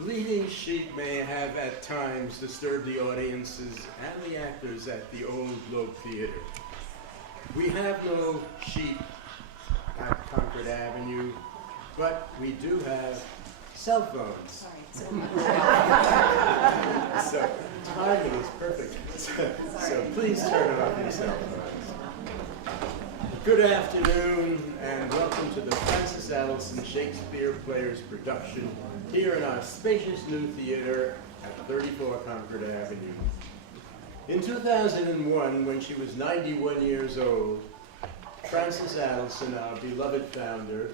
Bleeding Sheep may have at times disturbed the audiences and the actors at the Old Globe Theater. We have no sheep at Concord Avenue, but we do have cell phones. So timing is perfect. So please turn off your cell phones. Good afternoon and welcome to the Francis Adelson Shakespeare Players production here in our spacious new theater at 34 Concord Avenue. In 2001, when she was 91 years old, Francis Adelson, our beloved founder,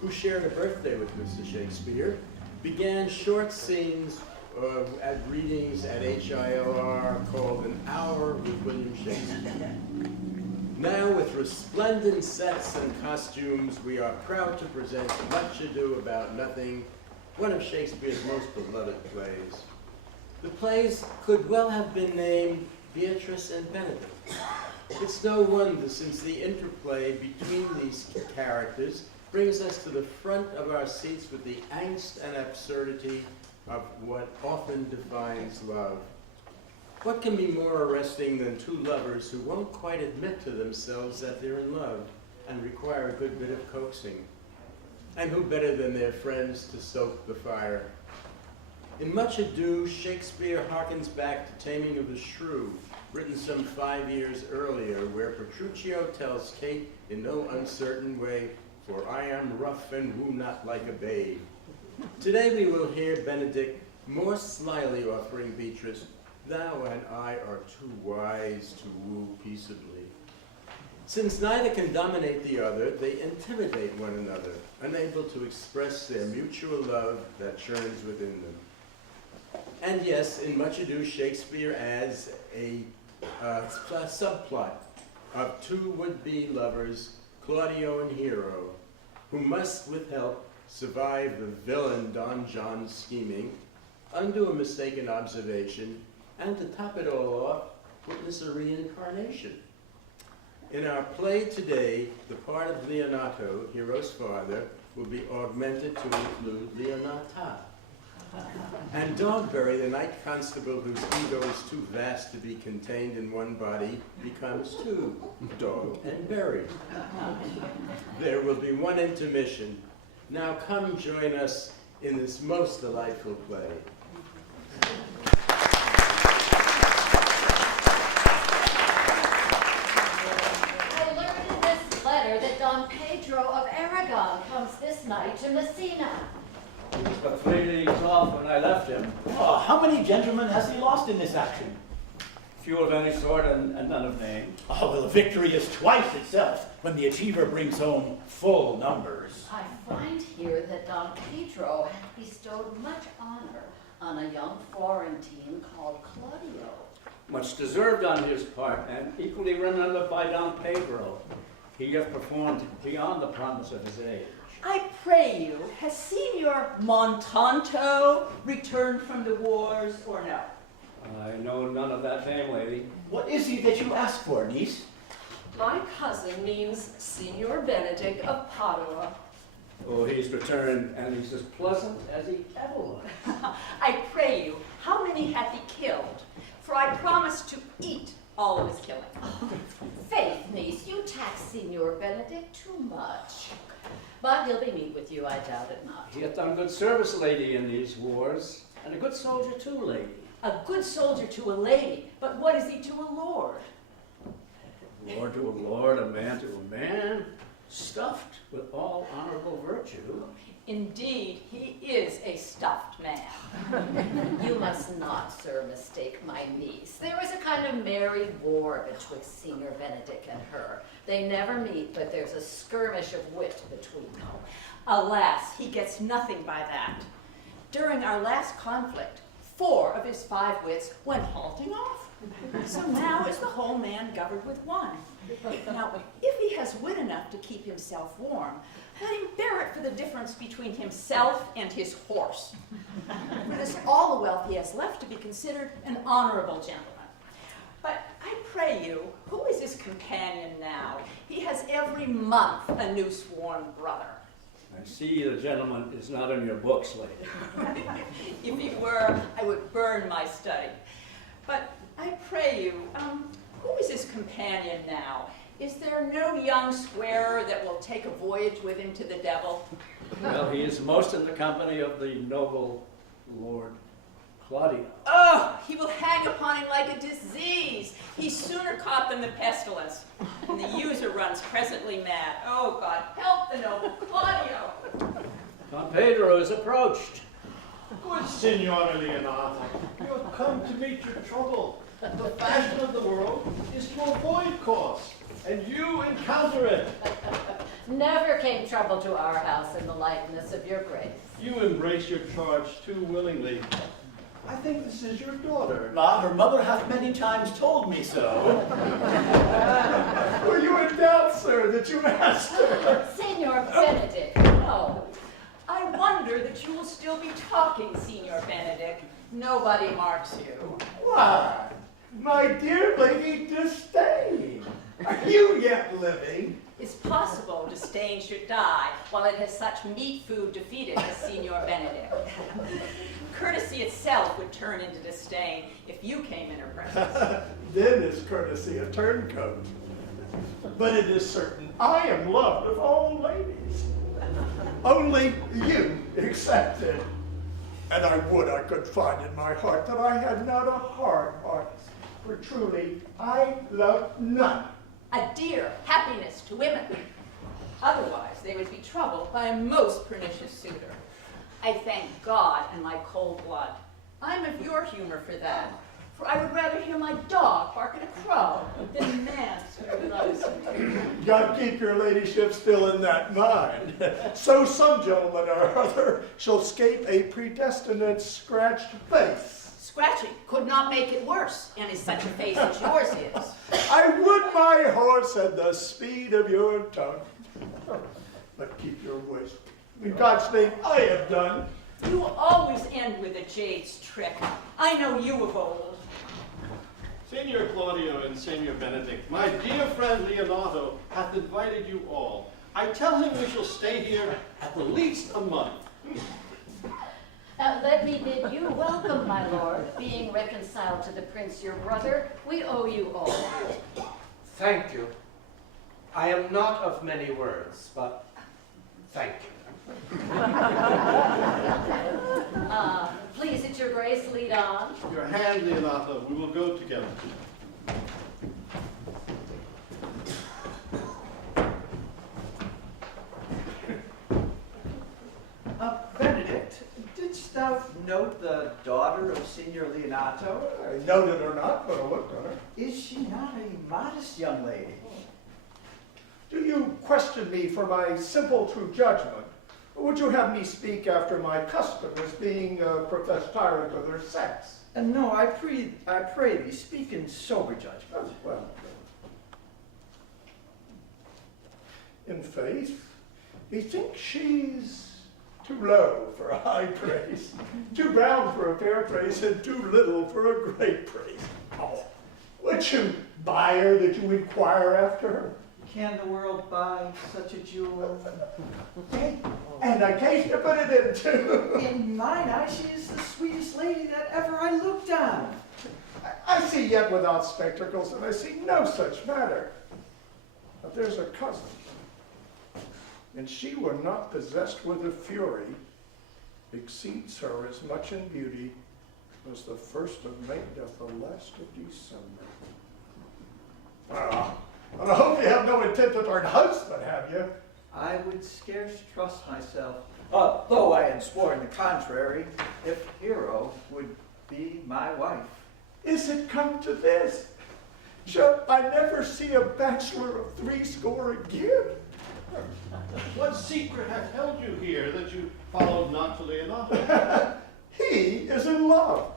who shared a birthday with Mr. Shakespeare, began short scenes at readings at HILR called An Hour with William Shakespeare. Now, with resplendent sets and costumes, we are proud to present Much Ado About Nothing, one of Shakespeare's most beloved plays. The plays could well have been named Beatrice and Benedict. It's no wonder, since the interplay between these characters brings us to the front of our seats with the angst and absurdity of what often defines love. What can be more arresting than two lovers who won't quite admit to themselves that they're in love and require a good bit of coaxing? And who better than their friends to stoke the fire? In Much Ado, Shakespeare harkens back to Taming of the Shrew, written some 5 years earlier, where Petruchio tells Kate in no uncertain way, "For I am rough and woo not like a babe." Today we will hear Benedict more slyly offering Beatrice, "Thou and I are too wise to woo peaceably." Since neither can dominate the other, they intimidate one another, unable to express their mutual love that churns within them. And yes, in Much Ado, Shakespeare adds a subplot of two would-be lovers, Claudio and Hero, who must, with help, survive the villain Don John's scheming, undo a mistaken observation, and to top it all off, witness a reincarnation. In our play today, the part of Leonato, Hero's father, will be augmented to include Leonata. And Dogberry, the night constable whose ego is too vast to be contained in one body, becomes two, Dog and Berry. There will be one intermission. Now come join us in this most delightful play. I learned in this letter that Don Pedro of Aragon comes this night to Messina. He was but 3 leagues off when I left him. Oh, how many gentlemen has he lost in this action? Few of any sort and none of name. Oh, well, the victory is twice itself when the achiever brings home full numbers. I find here that Don Pedro had bestowed much honor on a young Florentine called Claudio. Much deserved on his part and equally remembered by Don Pedro. He hath performed beyond the promise of his age. I pray you, has Signor Montanto returned from the wars or no? I know none of that name, lady. What is he that you ask for, niece? My cousin means Signor Benedict of Padua. Oh, he's returned, and he's as pleasant as he ever was. I pray you, how many hath he killed? For I promise to eat all of his killing. Faith, niece, you tax Signor Benedict too much. But he'll be meet with you, I doubt it not. He hath done good service, lady, in these wars, and a good soldier too, lady. A good soldier to a lady, but what is he to a lord? Lord to a lord, a man to a man, stuffed with all honorable virtue. Indeed, he is a stuffed man. You must not, sir, mistake my niece. There is a kind of merry war betwixt Signor Benedict and her. They never meet, but there's a skirmish of wit between them. Alas, he gets nothing by that. During our last conflict, 4 of his 5 wits went halting off. So now is the whole man governed with one. Now, if he has wit enough to keep himself warm, let him bear it for the difference between himself and his horse. For this all the wealth he has left to be considered an honorable gentleman. But I pray you, who is his companion now? He has every month a new sworn brother. I see the gentleman is not in your books, lady. If he were, I would burn my study. But I pray you, who is his companion now? Is there no young squarer that will take a voyage with him to the devil? Well, he is most in the company of the noble Lord Claudio. Oh, he will hang upon him like a disease. He's sooner caught than the pestilence. And the user runs presently mad. Oh, God, help the noble Claudio. Don Pedro is approached. Good Signor Leonardo, you have come to meet your trouble. The fashion of the world is to avoid course, and you encounter it. Never came trouble to our house in the likeness of your grace. You embrace your charge too willingly. I think this is your daughter. Her mother hath many times told me so. Were you in doubt, sir, that you asked her? Senor Benedict, no. I wonder that you will still be talking, Signor Benedict. Nobody marks you. Why, my dear Lady Disdain, are you yet living? It's possible Disdain should die while it has such meat food to feed it as Signor Benedict. Courtesy itself would turn into disdain if you came in her presence. Then is courtesy a turncoat. But it is certain I am loved of all ladies. Only you excepted. And I would I could find in my heart that I had not a hard heart. For truly, I love none. A dear happiness to women. Otherwise, they would be troubled by a most pernicious suitor. I thank God and my cold blood. I'm of your humor for that. For I would rather hear my dog bark at a crow than a man who loves me. God keep your ladyship still in that mind. So some gentleman or other shall scape a predestinate scratched face. Scratching could not make it worse, and is such a face as yours is. I would my horse had the speed of your tongue. But keep your voice. In God's name, I have done. You always end with a jade's trick. I know you of old. Signor Claudio and Signor Benedict, my dear friend Leonardo hath invited you all. I tell him we shall stay here at the least a month. Let me bid you welcome, my lord. Being reconciled to the prince, your brother, we owe you all. Thank you. I am not of many words, but thank you. Please, at your grace, lead on. Your hand, Leonardo, we will go together. Benedict, didst thou note the daughter of Signor Leonato? I noted or not, but I looked on her. Is she not a modest young lady? Do you question me for my simple true judgment? Or would you have me speak after my custom as being a professed tyrant of their sex? No, I pray thee, speak in sober judgment. Oh, well. In faith, methinks she's too low for a high praise, too brown for a fair praise, and too little for a great praise. Oh, would you buy her that you inquire after her? Can the world buy such a jewel? And I case to put it in too. In mine eyes, she is the sweetest lady that ever I looked on. I see yet without spectacles, and I see no such matter. But there's a cousin, and she were not possessed with a fury, exceeds her as much in beauty as the 1st of May doth the last of December. And I hope you have no intent to turn husband, have you? I would scarce trust myself, though I had sworn the contrary, if Hero would be my wife. Is it come to this? Shall I never see a bachelor of 80 again? What secret hath held you here that you followed not to Leonardo? He is in love.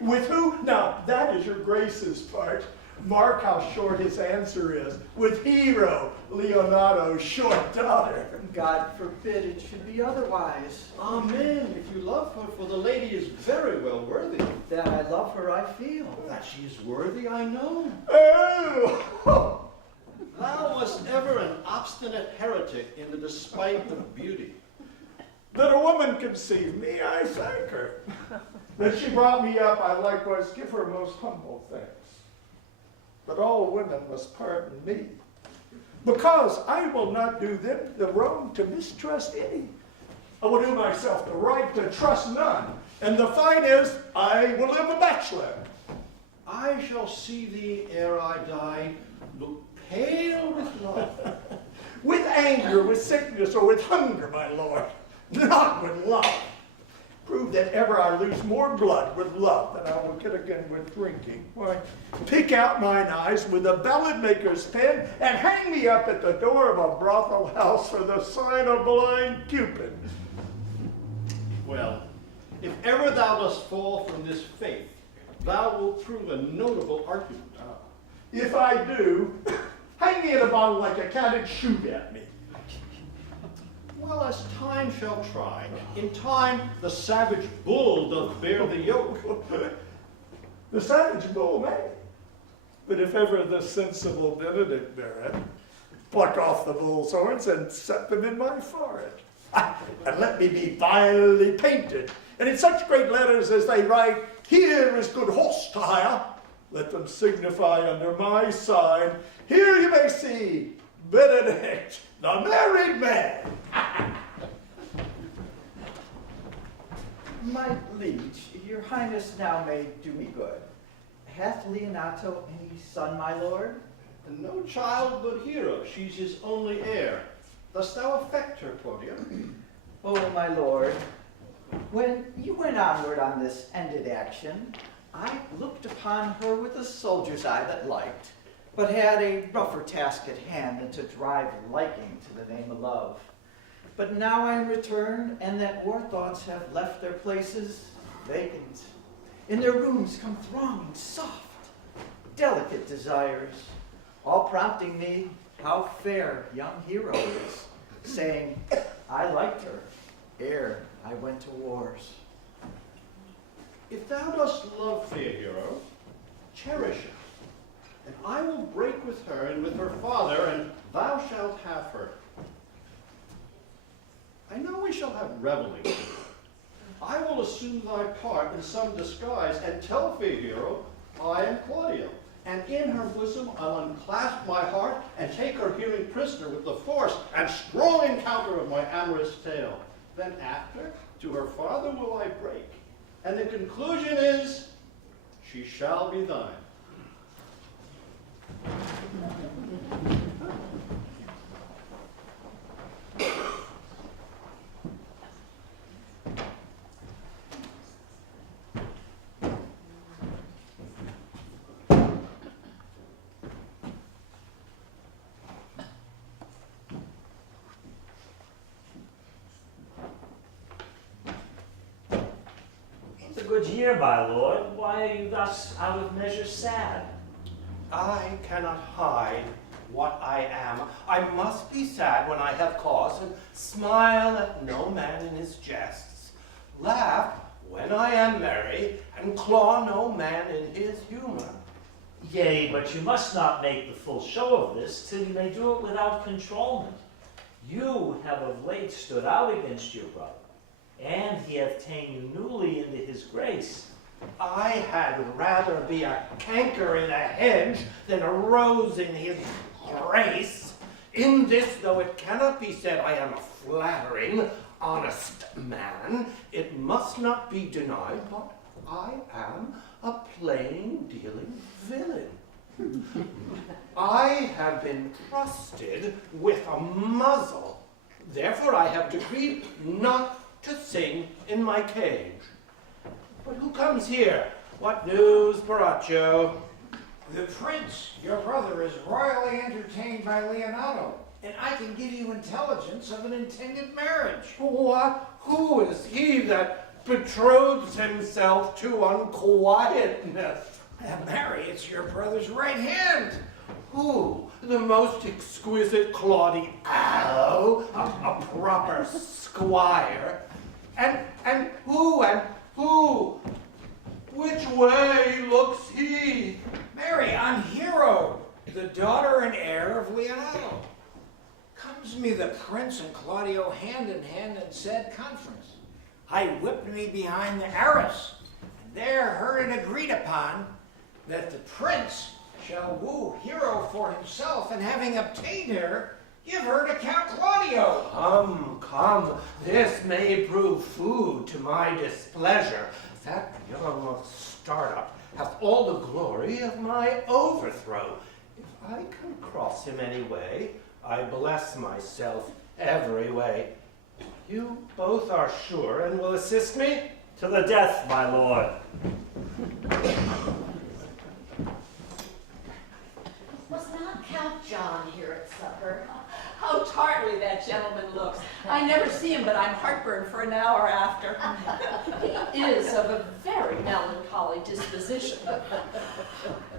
With who? Now, that is your grace's part. Mark how short his answer is. With Hero, Leonardo's short daughter. God forbid it should be otherwise. Amen, if you love her, for the lady is very well worthy. That I love her, I feel. That she is worthy, I know. Oh! Thou wast ever an obstinate heretic in the despite of beauty. That a woman conceived me, I thank her. That she brought me up, I likewise give her most humble thanks. But all women must pardon me, because I will not do them the wrong to mistrust any. I will do myself the right to trust none, and the fine is, I will live a bachelor. I shall see thee ere I die, look pale with love. With anger, with sickness, or with hunger, my lord, not with love. Prove that ever I lose more blood with love than I will get again with drinking. Why, pick out mine eyes with a ballad maker's pen and hang me up at the door of a brothel house for the sign of blind Cupid. Well, if ever thou dost fall from this faith, thou wilt prove a notable argument. If I do, hang me in a bottle like a cat and shoot at me. Well, as time shall try, in time the savage bull doth bear the yoke. The savage bull may, but if ever the sensible Benedict bear it, pluck off the bull's horns and set them in my forehead. And let me be vilely painted, and in such great letters as they write, here is good horse to hire. Let them signify under my sign, here you may see Benedict, the married man. My liege, your highness now may do me good. Hath Leonato any son, my lord? No child but Hero, she's his only heir. Dost thou affect her, Claudia? Oh, my lord, when you went onward on this ended action, I looked upon her with a soldier's eye that liked, but had a rougher task at hand than to drive liking to the name of love. But now I am returned, and that war thoughts have left their places vacant. In their rooms come thronging soft, delicate desires, all prompting me how fair young Hero is, saying, I liked her ere I went to wars. If thou dost love fair Hero, cherish her, and I will break with her and with her father, and thou shalt have her. I know we shall have revelings. I will assume thy part in some disguise, and tell fair Hero I am Claudio, and in her bosom I'll unclasp my heart, and take her hearing prisoner with the force and strong encounter of my amorous tale. Then after, to her father will I break, and the conclusion is, she shall be thine. It's a good year, my lord. Why are you thus out of measure sad? I cannot hide what I am. I must be sad when I have cause, and smile at no man in his jests. Laugh when I am merry, and claw no man in his humor. Yea, but you must not make the full show of this till you may do it without controlment. You have of late stood out against your brother, and he hath ta'en you newly into his grace. I had rather be a canker in a hedge than a rose in his grace. In this, though it cannot be said I am a flattering, honest man, it must not be denied, but I am a plain dealing villain. I have been trusted with a muzzle. Therefore I have decreed not to sing in my cage. But who comes here? What news, Borachio? The prince, your brother, is royally entertained by Leonato, and I can give you intelligence of an intended marriage. What? Who is he that betroths himself to unquietness? Mary, it's your brother's right hand. Who? The most exquisite Claudio, a proper squire. And who? Which way looks he? Mary, on Hero, the daughter and heir of Leonato. Comes me the prince and Claudio hand in hand in said conference. I whipped me behind the arras, and there heard it agreed upon that the prince shall woo Hero for himself, and having obtained her, give her to Count Claudio. Come, this may prove food to my displeasure. That young startup hath all the glory of my overthrow. If I can cross him any way, I bless myself every way. You both are sure and will assist me? To the death, my lord. Was not Count John here at supper? How tartly that gentleman looks. I never see him, but I'm heartburned for an hour after. He is of a very melancholy disposition.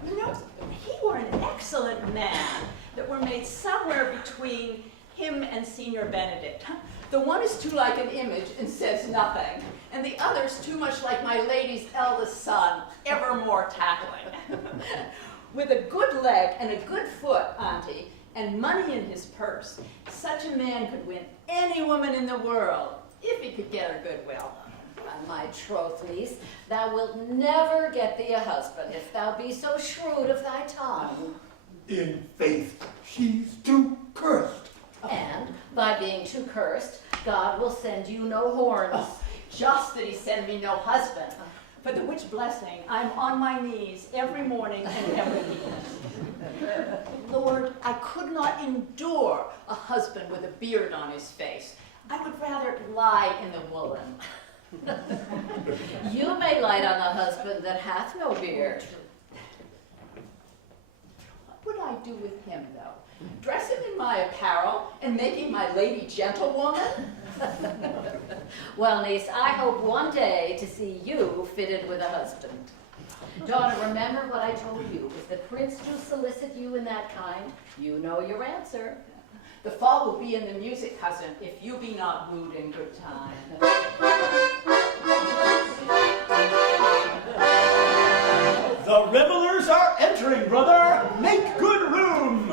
You know, he were an excellent man that were made somewhere between him and Signor Benedict. The one is too like an image and says nothing, and the other's too much like my lady's eldest son, ever more tackling. With a good leg and a good foot, Auntie, and money in his purse, such a man could win any woman in the world, if he could get her goodwill. My troth, niece, thou wilt never get thee a husband if thou be so shrewd of thy tongue. In faith, she's too cursed. And, by being too cursed, God will send you no horns. Just that he send me no husband. For the which blessing, I'm on my knees every morning and every evening. Lord, I could not endure a husband with a beard on his face. I would rather lie in the woolen. You may light on a husband that hath no beard. What would I do with him, though? Dress him in my apparel and make him my lady gentlewoman? Well, niece, I hope one day to see you fitted with a husband. Daughter, remember what I told you. If the prince do solicit you in that kind, you know your answer. The fall will be in the music, cousin, if you be not wooed in good time. The revelers are entering, brother. Make good room.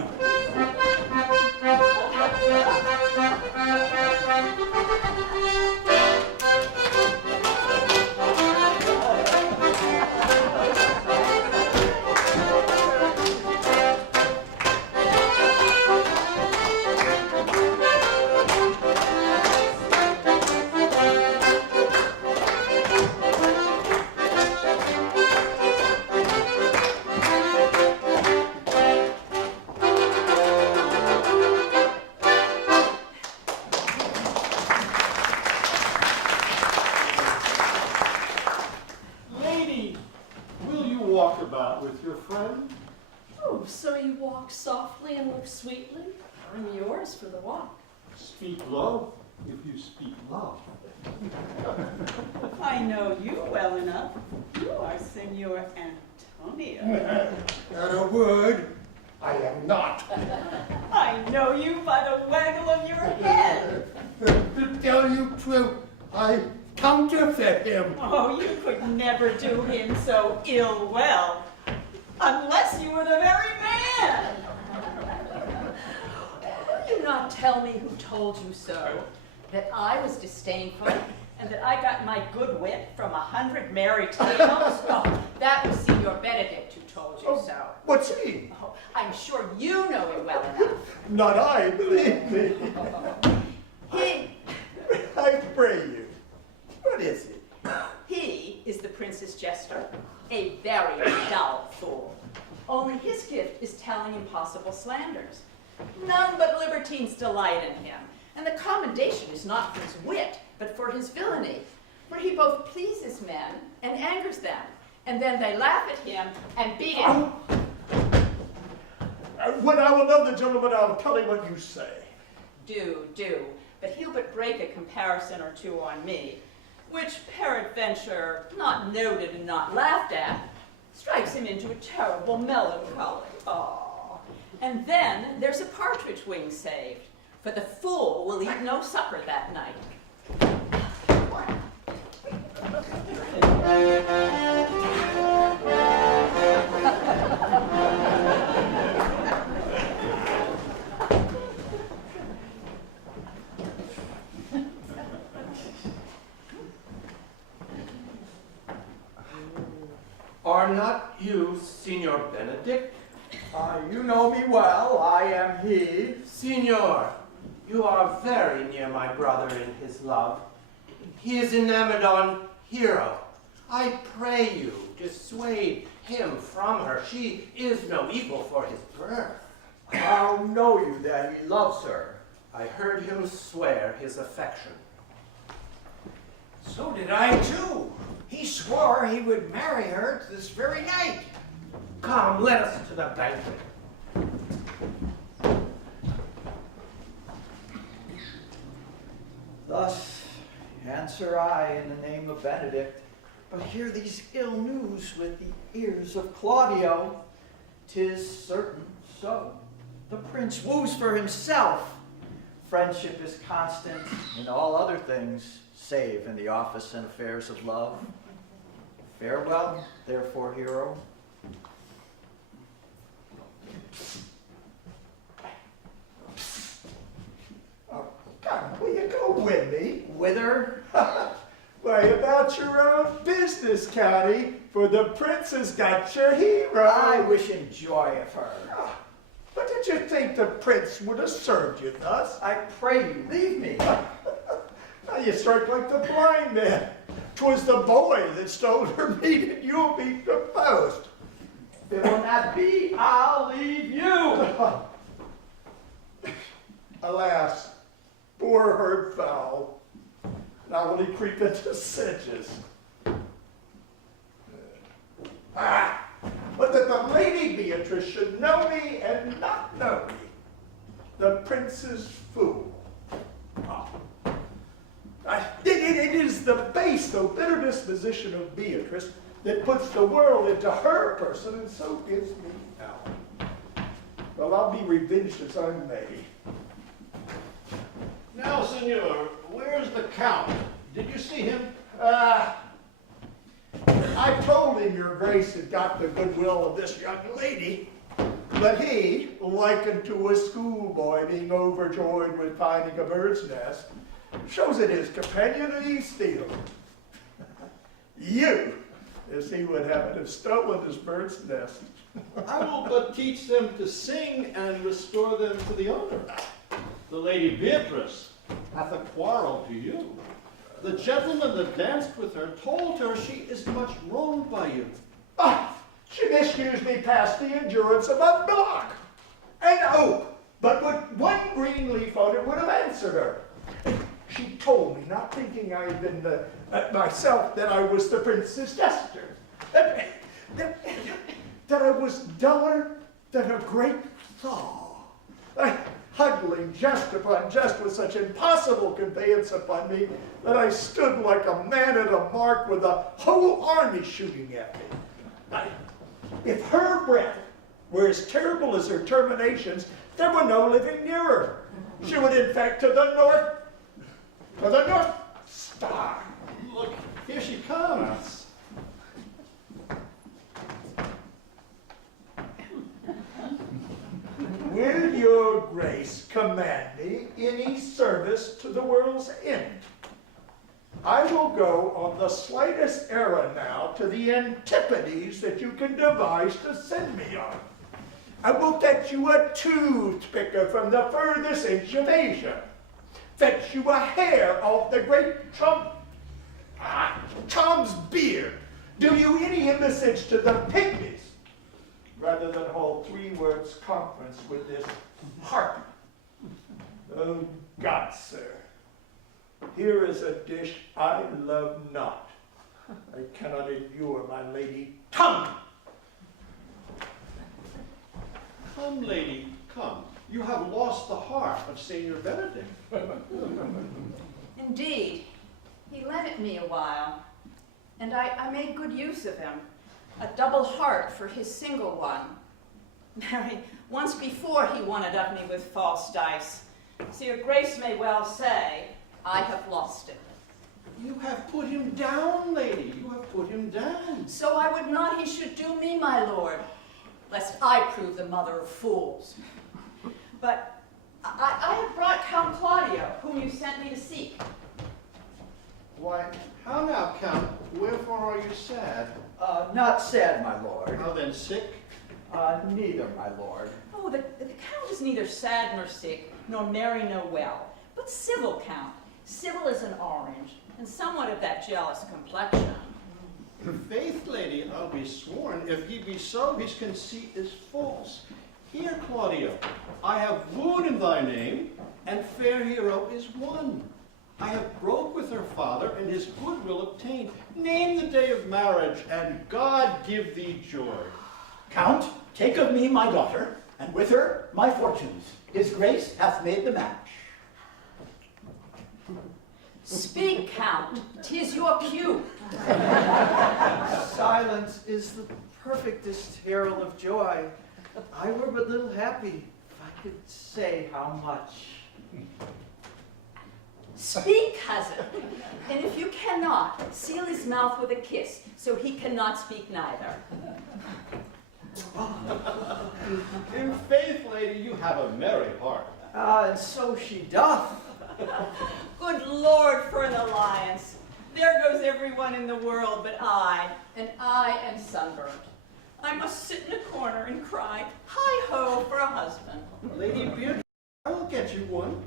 Lady, will you walk about with your friend? Oh, so you walk softly and look sweetly? I'm yours for the walk. Speak low, if you speak low. I know you well enough. You are Senor Antonio. Not a word. I am not. I know you by the waggle of your head. To tell you truth, I counterfeit him. Oh, you could never do him so ill well, unless you were the very man. Will you not tell me who told you so? That I was disdainful, and that I got my good wit from 100 merry tales? Oh, that was Signor Benedict who told you so. What's he? Oh, I'm sure you know him well enough. Not I, believe me. I pray you. What is it? He is the prince's jester, a very dull fool. Only his gift is telling impossible slanders. None but libertines delight in him, and the commendation is not for his wit, but for his villainy. For he both pleases men and angers them, and then they laugh at him and beat him. When I will know the gentleman, I'll tell him what you say. Do, but he'll but break a comparison or two on me, which peradventure, not noted and not laughed at, strikes him into a terrible melancholy. Oh. And then there's a partridge wing saved, for the fool will eat no supper that night. are not you Signor Benedict? You know me well. I am he. Signor, you are very near my brother in his love. He is enamored on Hero. I pray you, dissuade him from her. She is no equal for his birth. How know you that he loves her? I heard him swear his affection. So did I too. He swore he would marry her this very night. Come, let us to the banquet. Thus answer I in the name of Benedict, but hear these ill news with the ears of Claudio. 'Tis certain so. The prince woos for himself. Friendship is constant in all other things, save in the office and affairs of love. Farewell, therefore, Hero. Oh, come, will you go with me? Whither? Why, about your own business, County, for the prince has got your hero. I wish him joy of her. But did you think the prince would have served you thus? I pray you, leave me. Now you strike like the blind man. 'Twas the boy that stole her meat, and you'll be proposed. If it will not be, I'll leave you. Alas, poor herd fowl. Now will he creep into sedges? But that the Lady Beatrice should know me and not know me. The prince's fool. It is the base, though bitter disposition of Beatrice that puts the world into her person and so gives me out. Well, I'll be revenged as I may. Now, senor, where's the count? Did you see him? I told him your grace had got the goodwill of this young lady, but he, likened to a schoolboy being overjoyed with finding a bird's nest, shows it his companion and he steals. You, as he would have it, have stolen his bird's nest. I will but teach them to sing and restore them to the owner. The Lady Beatrice hath a quarrel to you. The gentleman that danced with her told her she is much wronged by you. She misused me past the endurance of a block. An oak, but with one green leaf on it would have answered her. She told me, not thinking I had been myself, that I was the prince's jester. That I was duller than a great thaw. Huddling just upon just with such impossible conveyance upon me that I stood like a man at a mark with a whole army shooting at me. If her breath were as terrible as her terminations, there were no living near her. She would infect to the North Star. Look, here she comes. Will your grace command me any service to the world's end? I will go on the slightest errand now to the antipodes that you can devise to send me on. I will fetch you a toothpicker from the furthest inch of Asia. Fetch you a hair off the great Tom's beard. Do you any embassage to the pygmies, rather than hold 3 words conference with this harpy. Oh, God, sir, here is a dish I love not. I cannot endure my lady tongue. Come, lady, come. You have lost the heart of Senor Benedict. Indeed, he lent it me a while, and I made good use of him. A double heart for his single one. Marry, once before he won it of me with false dice. So your grace may well say, I have lost it. You have put him down, lady. You have put him down. So I would not he should do me, my lord, lest I prove the mother of fools. But I have brought Count Claudio, whom you sent me to seek. Why, how now, Count? Wherefore are you sad? Not sad, my lord. How then, sick? Neither, my lord. Oh, the Count is neither sad nor sick, nor merry nor well, but civil Count. Civil as an orange, and somewhat of that jealous complexion. Faith, lady, I'll be sworn, if he be so, his conceit is false. Here, Claudio, I have wooed in thy name, and fair hero is won. I have broke with her father, and his goodwill obtained. Name the day of marriage, and God give thee joy. Count, take of me my daughter, and with her my fortunes. His grace hath made the match. Speak, Count, 'tis your cue. Silence is the perfectest herald of joy. I were but little happy if I could say how much. Speak, cousin, and if you cannot, seal his mouth with a kiss, so he cannot speak neither. In faith, lady, you have a merry heart. And so she doth. Good Lord, for an alliance. There goes everyone in the world but I, and I am sunburnt. I must sit in a corner and cry, hi-ho, for a husband. Lady Beatrice, I will get you one.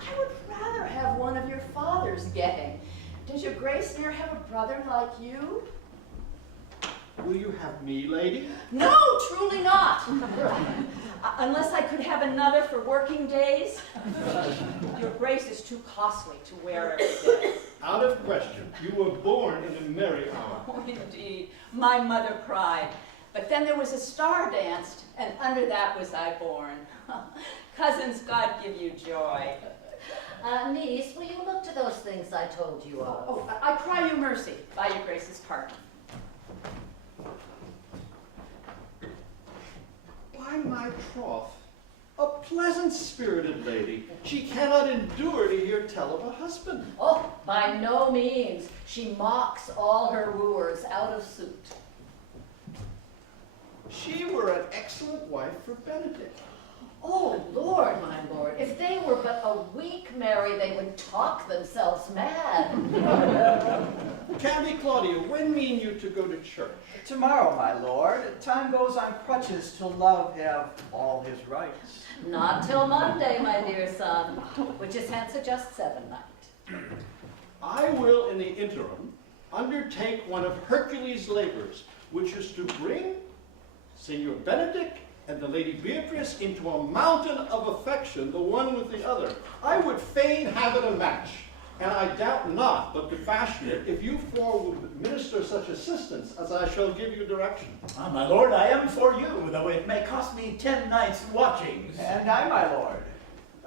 I would rather have one of your father's getting. Does your grace ne'er have a brother like you? Will you have me, lady? No, truly not. Unless I could have another for working days. Your grace is too costly to wear every day. Out of question. You were born in a merry hour. Oh, indeed. My mother cried. But then there was a star danced, and under that was I born. Cousins, God give you joy. Niece, will you look to those things I told you of? Oh, I cry you mercy, by your grace's pardon. By my troth, a pleasant-spirited lady. She cannot endure to hear tell of a husband. Oh, by no means. She mocks all her wooers out of suit. She were an excellent wife for Benedict. Oh, Lord, my lord, if they were but a week married, they would talk themselves mad. Candy Claudia, when mean you to go to church? Tomorrow, my lord. Time goes on crutches till love have all his rights. Not till Monday, my dear son, which is hence a just 7 night. I will, in the interim, undertake one of Hercules' labors, which is to bring Senor Benedict and the Lady Beatrice into a mountain of affection, the one with the other. I would fain have it a match, and I doubt not but to fashion it, if you four would administer such assistance as I shall give you direction. Ah, my lord, I am for you, though it may cost me 10 nights' watchings. And I, my lord.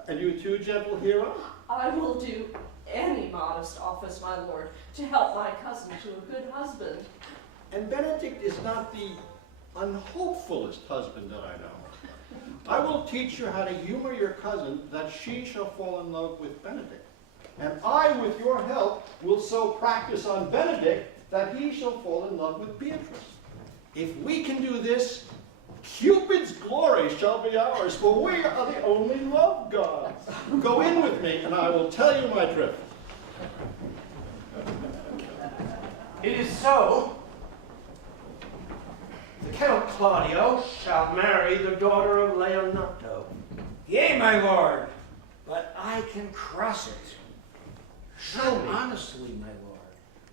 And you too, gentle hero? I will do any modest office, my lord, to help my cousin to a good husband. And Benedict is not the unhopefullest husband that I know. I will teach you how to humor your cousin, that she shall fall in love with Benedict. And I, with your help, will so practice on Benedict that he shall fall in love with Beatrice. If we can do this, Cupid's glory shall be ours, for we are the only love gods. Go in with me, and I will tell you my drift. It is so. The Count Claudio shall marry the daughter of Leonato. Yea, my lord, but I can cross it. Not honestly, my lord,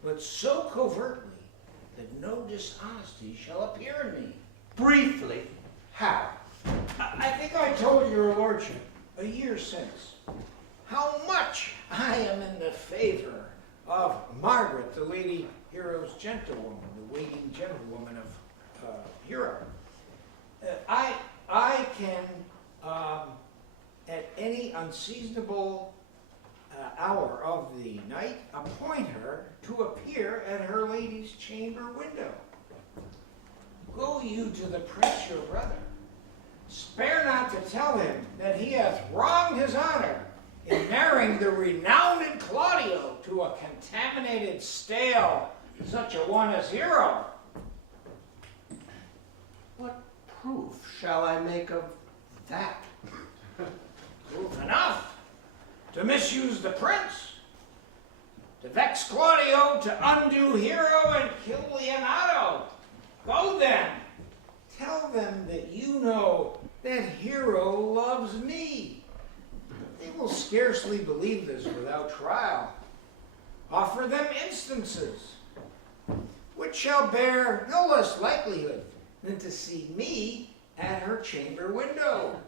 but so covertly that no dishonesty shall appear in me. Briefly, how? I think I told your lordship a year since how much I am in the favor of Margaret, the Lady Hero's gentlewoman, the waiting gentlewoman of Hero. I can, at any unseasonable hour of the night, appoint her to appear at her lady's chamber window. Go you to the prince your brother. Spare not to tell him that he hath wronged his honor in marrying the renowned Claudio to a contaminated, stale, such a one as Hero. What proof shall I make of that? Proof enough to misuse the prince. to vex Claudio, to undo Hero and kill Leonato. Go then. Tell them that you know that Hero loves me. They will scarcely believe this without trial. Offer them instances, which shall bear no less likelihood than to see me at her chamber window.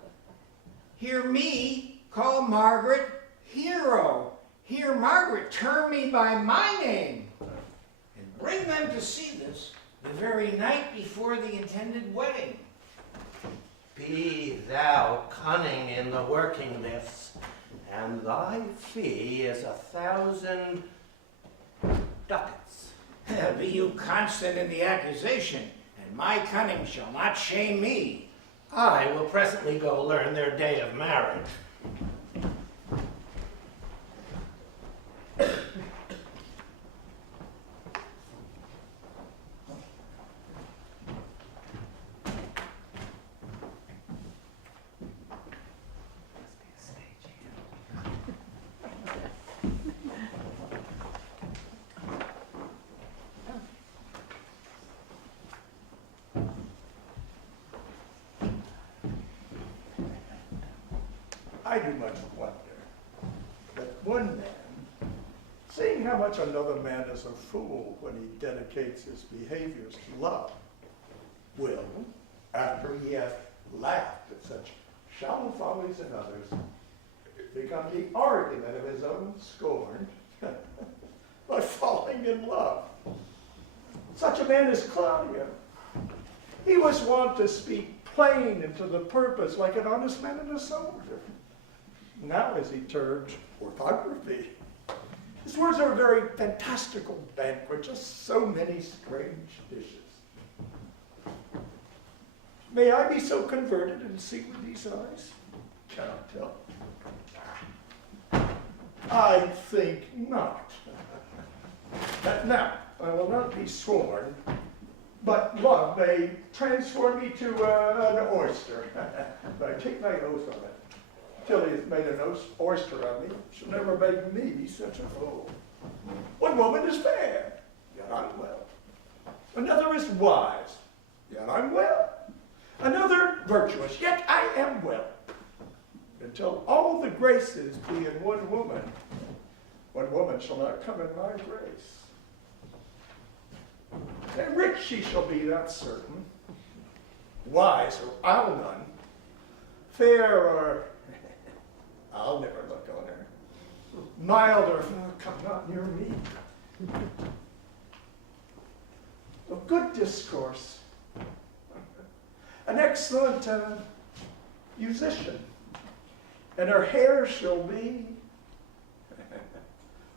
Hear me call Margaret Hero. Hear Margaret term me by my name. And bring them to see this the very night before the intended wedding. Be thou cunning in the working this, and thy fee is 1,000 ducats. Be you constant in the accusation, and my cunning shall not shame me. I will presently go learn their day of marriage. I do much wonder that one man, seeing how much another man is a fool when he dedicates his behaviors to love, will, after he hath laughed at such shallow follies in others, become the argument of his own scorn by falling in love. Such a man is Claudio. He was wont to speak plain and to the purpose like an honest man and a soldier. Now is he turned orthography. His words are a very fantastical banquet, just so many strange dishes. May I be so converted and see with these eyes? Cannot tell. I think not. Now, I will not be sworn, but love may transform me to an oyster. But I take my oath on it. Till he has made an oyster of me, shall never make me such a fool. One woman is fair, yet I'm well. Another is wise, yet I'm well. Another virtuous, yet I am well. Until all the graces be in one woman shall not come in my grace. And rich she shall be, that's certain. Wise, or I'll none. Fair, or I'll never look on her. Mild, or come not near me. A good discourse. An excellent musician. And her hair shall be,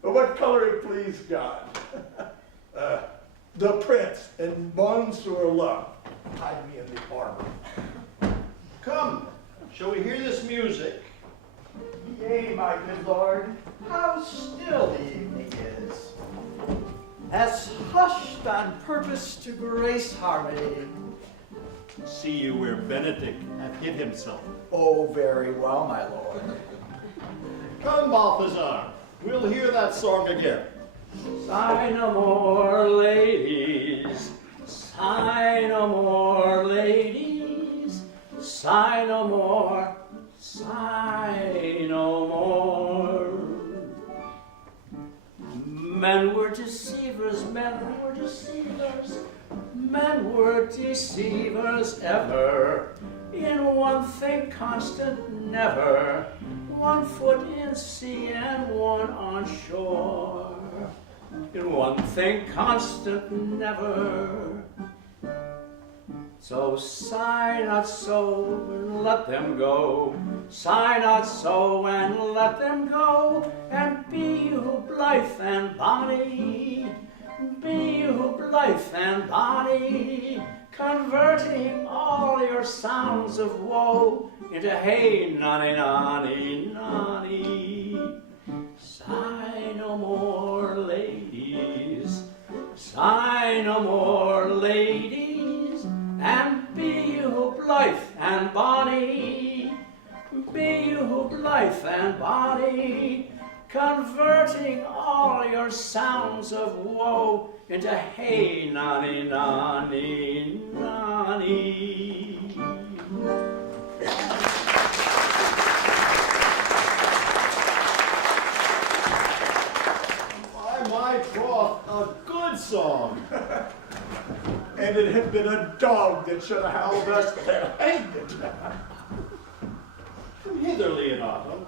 what color it please God. The prince in Monsieur Love. Hide me in the arbor. Come, shall we hear this music? Yea, my good lord, how still the evening is, as hushed on purpose to grace harmony. See you where Benedict hath hid himself. Oh, very well, my lord. Come, Balthazar, we'll hear that song again. Sigh no more, ladies. Sigh no more, ladies. Sigh no more. Sigh no more. Men were deceivers, men were deceivers. Men were deceivers ever. In one thing constant, never. One foot in sea and one on shore. In one thing constant, never. So sigh not so and let them go. Sigh not so and let them go. And be you blithe and bonny. Be you blithe and bonny. Converting all your sounds of woe into hey nonny nonny nonny. Sigh no more, ladies. Sigh no more, ladies. And be you blithe and bonny. Be you blithe and bonny. converting all your sounds of woe into hey nonny nonny nonny. By my troth, a good song. And it had been a dog that should have howled us to hang it. Come hither, Leonato.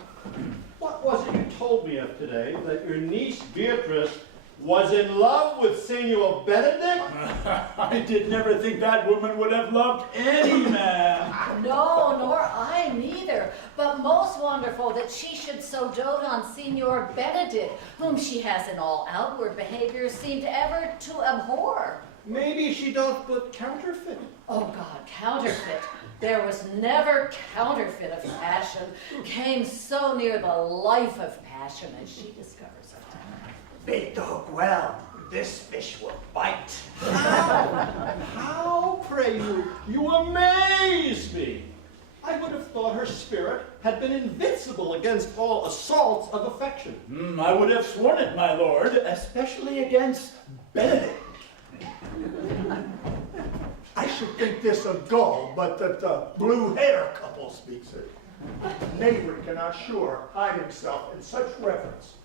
What was it you told me of today, that your niece Beatrice was in love with Signor Benedict? I did never think that woman would have loved any man. No, nor I neither. But most wonderful that she should so dote on Signor Benedict, whom she has in all outward behavior seemed ever to abhor. Maybe she doth but counterfeit. Oh God, counterfeit. There was never counterfeit of passion, came so near the life of passion as she discovers it. Bait the hook well. This fish will bite. How, pray you? You amaze me. I would have thought her spirit had been invincible against all assaults of affection. I would have sworn it, my lord, especially against Benedict. I should think this a gull, but that the blue hair couple speaks it. Neighbor cannot sure hide himself in such reverence.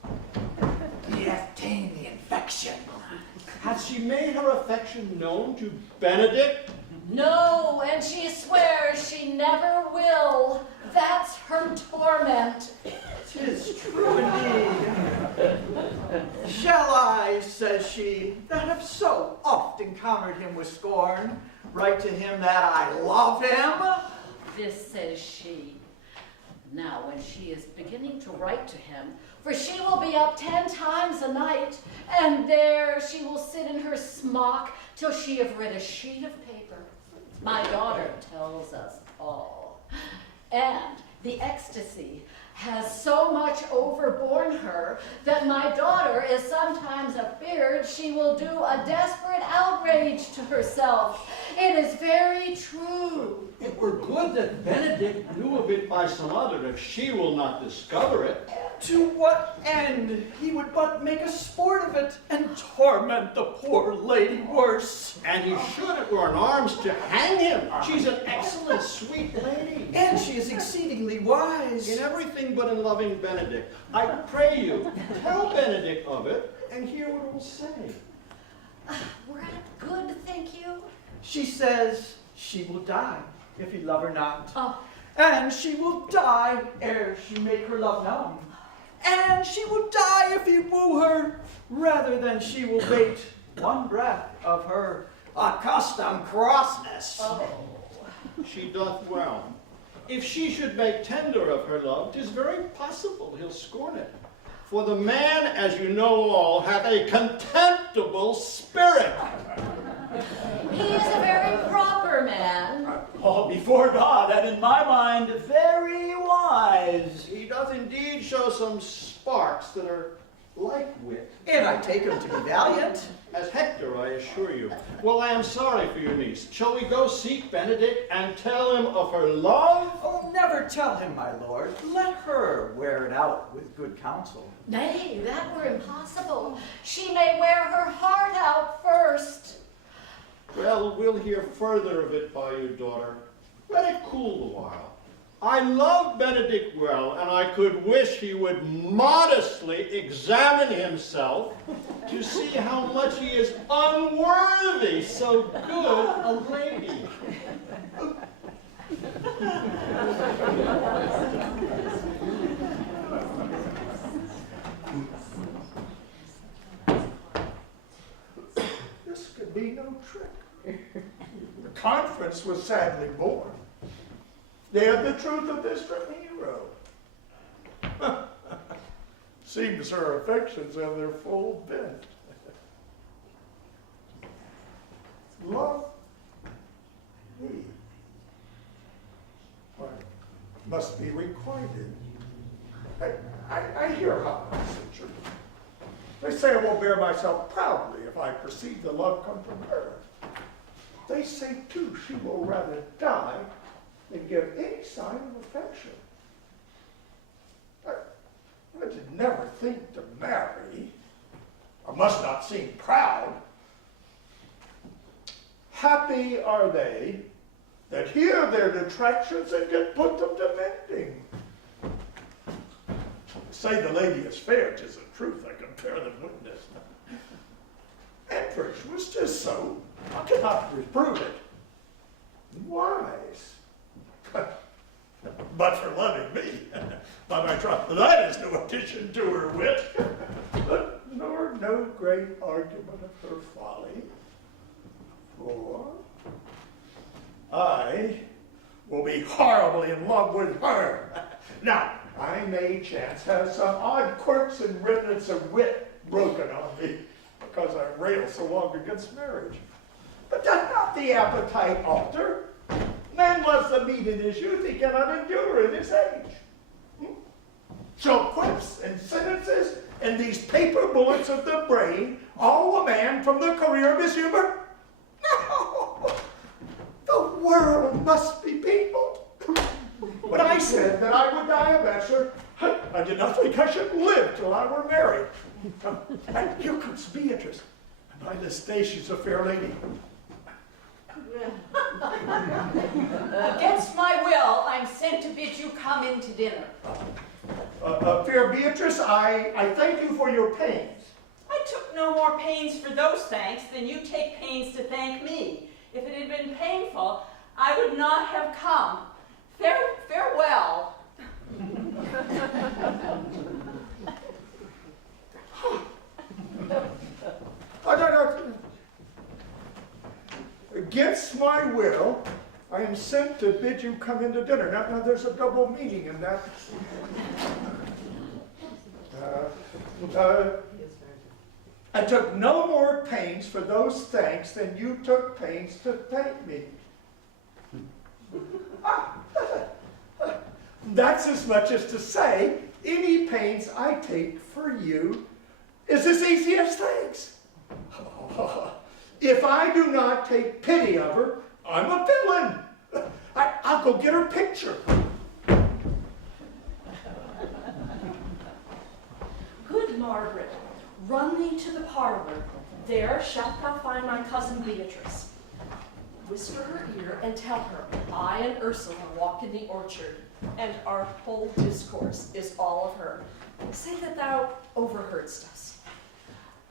He hath ta'en the infection. Has she made her affection known to Benedict? No, and she swears she never will. That's her torment. 'Tis true indeed. Shall I, says she, that have so oft encountered him with scorn, write to him that I love him? This says she. Now, when she is beginning to write to him, for she will be up 10 times a night, and there she will sit in her smock till she have read a sheet of paper. My daughter tells us all. And the ecstasy has so much overborne her that my daughter is sometimes afeared she will do a desperate outrage to herself. It is very true. It were good that Benedict knew of it by some other, if she will not discover it. To what end? He would but make a sport of it and torment the poor lady worse. And he should, it were in arms to hang him. She's an excellent, sweet lady. And she is exceedingly wise. In everything but in loving Benedict. I pray you, tell Benedict of it, and hear what it will say. Were it good, think you? She says she will die if he love her not. Oh. And she will die ere she make her love known. And she will die if he woo her, rather than she will bate one breath of her accustomed crossness. Oh. She doth well. If she should make tender of her love, 'tis very possible he'll scorn it. For the man, as you know all, hath a contemptible spirit. He is a very proper man. Oh, before God, and in my mind, very wise. He doth indeed show some sparks that are like wit. And I take him to be valiant. As Hector, I assure you. Well, I am sorry for your niece. Shall we go seek Benedict and tell him of her love? Oh, never tell him, my lord. Let her wear it out with good counsel. Nay, that were impossible. She may wear her heart out first. Well, we'll hear further of it by your daughter. Let it cool a while. I love Benedict well, and I could wish he would modestly examine himself to see how much he is unworthy so good a lady. This could be no trick. The conference was sadly born. They have the truth of this Ramiro. Seems her affections have their full bent. Love me. Why, must be requited. I hear how I say. They say I will bear myself proudly if I perceive the love come from her. They say, too, she will rather die than give any sign of affection. I did never think to marry, or must not seem proud, happy are they that hear their detractions and can put them to mending. Say the lady is fair, 'tis a truth, I compare them witness. Empress was just so, I cannot reprove it. Wise, but for loving me, by my troth, that is no addition to her wit, nor no great argument of her folly. For I will be horribly in love with her. Now, I may chance have some odd quirks and remnants of wit broken on me, because I rail so long against marriage. But does not the appetite alter? Man loves the meat in his youth he cannot endure in his age. So quips and sentences and these paper bullets of the brain all a man from the career of his humor? No! The world must be peopled. When I said that I would die a bachelor, I did not think I should live till I were married. And here comes Beatrice, and by this day she's a fair lady. Against my will, I'm sent to bid you come in to dinner. Fair Beatrice, I thank you for your pains. I took no more pains for those thanks than you take pains to thank me. If it had been painful, I would not have come. Farewell. Against my will, I am sent to bid you come into dinner. Now there's a double meaning in that. I took no more pains for those thanks than you took pains to thank me. That's as much as to say, any pains I take for you is as easy as thanks. If I do not take pity of her, I'm a villain. I'll go get her picture. Good Margaret, run thee to the parlor. There shalt thou find my cousin Beatrice. Whisper her ear and tell her I and Ursula walk in the orchard, and our whole discourse is all of her. Say that thou overheardst us.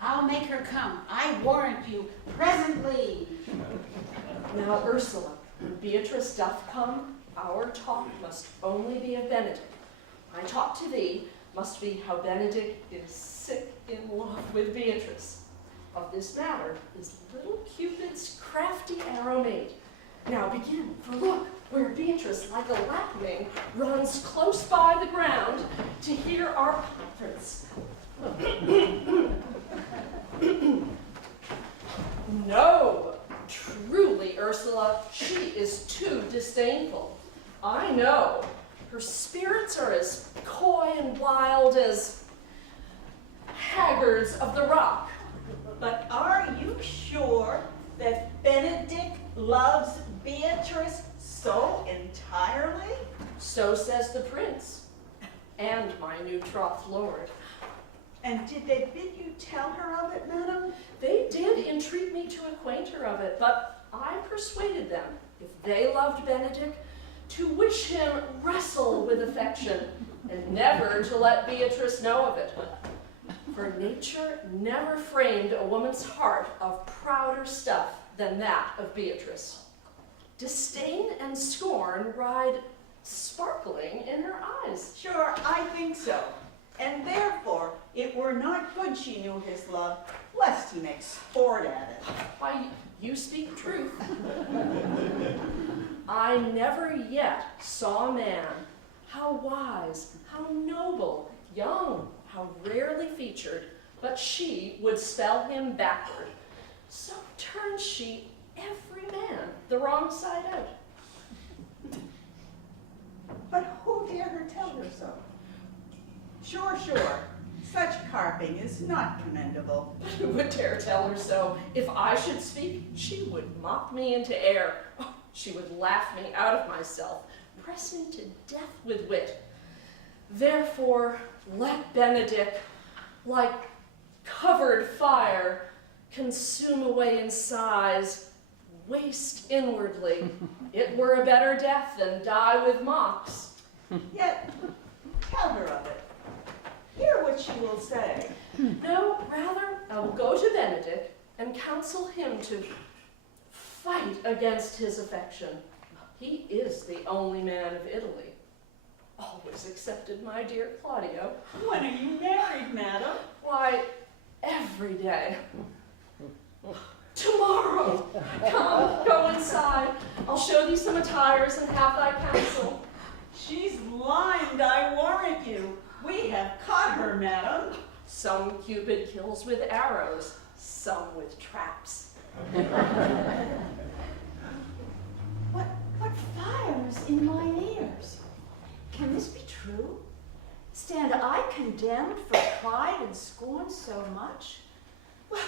I'll make her come, I warrant you, presently. Now, Ursula, when Beatrice doth come, our talk must only be of Benedick. My talk to thee must be how Benedick is sick in love with Beatrice. Of this matter is little Cupid's crafty arrow made. Now begin, for look, where Beatrice, like a lapwing, runs close by the ground to hear our conference. No, truly, Ursula, she is too disdainful. I know. Her spirits are as coy and wild as haggards of the rock. But are you sure that Benedick loves Beatrice so entirely? So says the prince, and my new troth lord. And did they bid you tell her of it, madam? They did entreat me to acquaint her of it, but I persuaded them, if they loved Benedick, to wish him wrestle with affection, and never to let Beatrice know of it. For nature never framed a woman's heart of prouder stuff than that of Beatrice. Disdain and scorn ride sparkling in her eyes. Sure, I think so. And therefore, it were not good she knew his love, lest he make sport at it. Why, you speak truth. I never yet saw a man, how wise, how noble, young, how rarely featured, but she would spell him backward. So turns she every man the wrong side out. But who dare her tell her so? Sure. Such carping is not commendable. Who would dare tell her so? If I should speak, she would mock me into air. Oh, she would laugh me out of myself, press me to death with wit. Therefore, Let Benedict, like covered fire, consume away in sighs, waste inwardly. It were a better death than die with mocks. Yet, tell her of it. Hear what she will say. No, rather, I will go to Benedict and counsel him to fight against his affection. He is the only man of Italy. Always accepted my dear Claudio. When are you married, madam? Why, every day. Tomorrow. Come, go inside. I'll show thee some attires and have thy counsel. She's blind, I warrant you. We have caught her, madam. Some Cupid kills with arrows, some with traps. What fires in mine ears? Can this be true? Stand I condemned for pride and scorn so much? Well,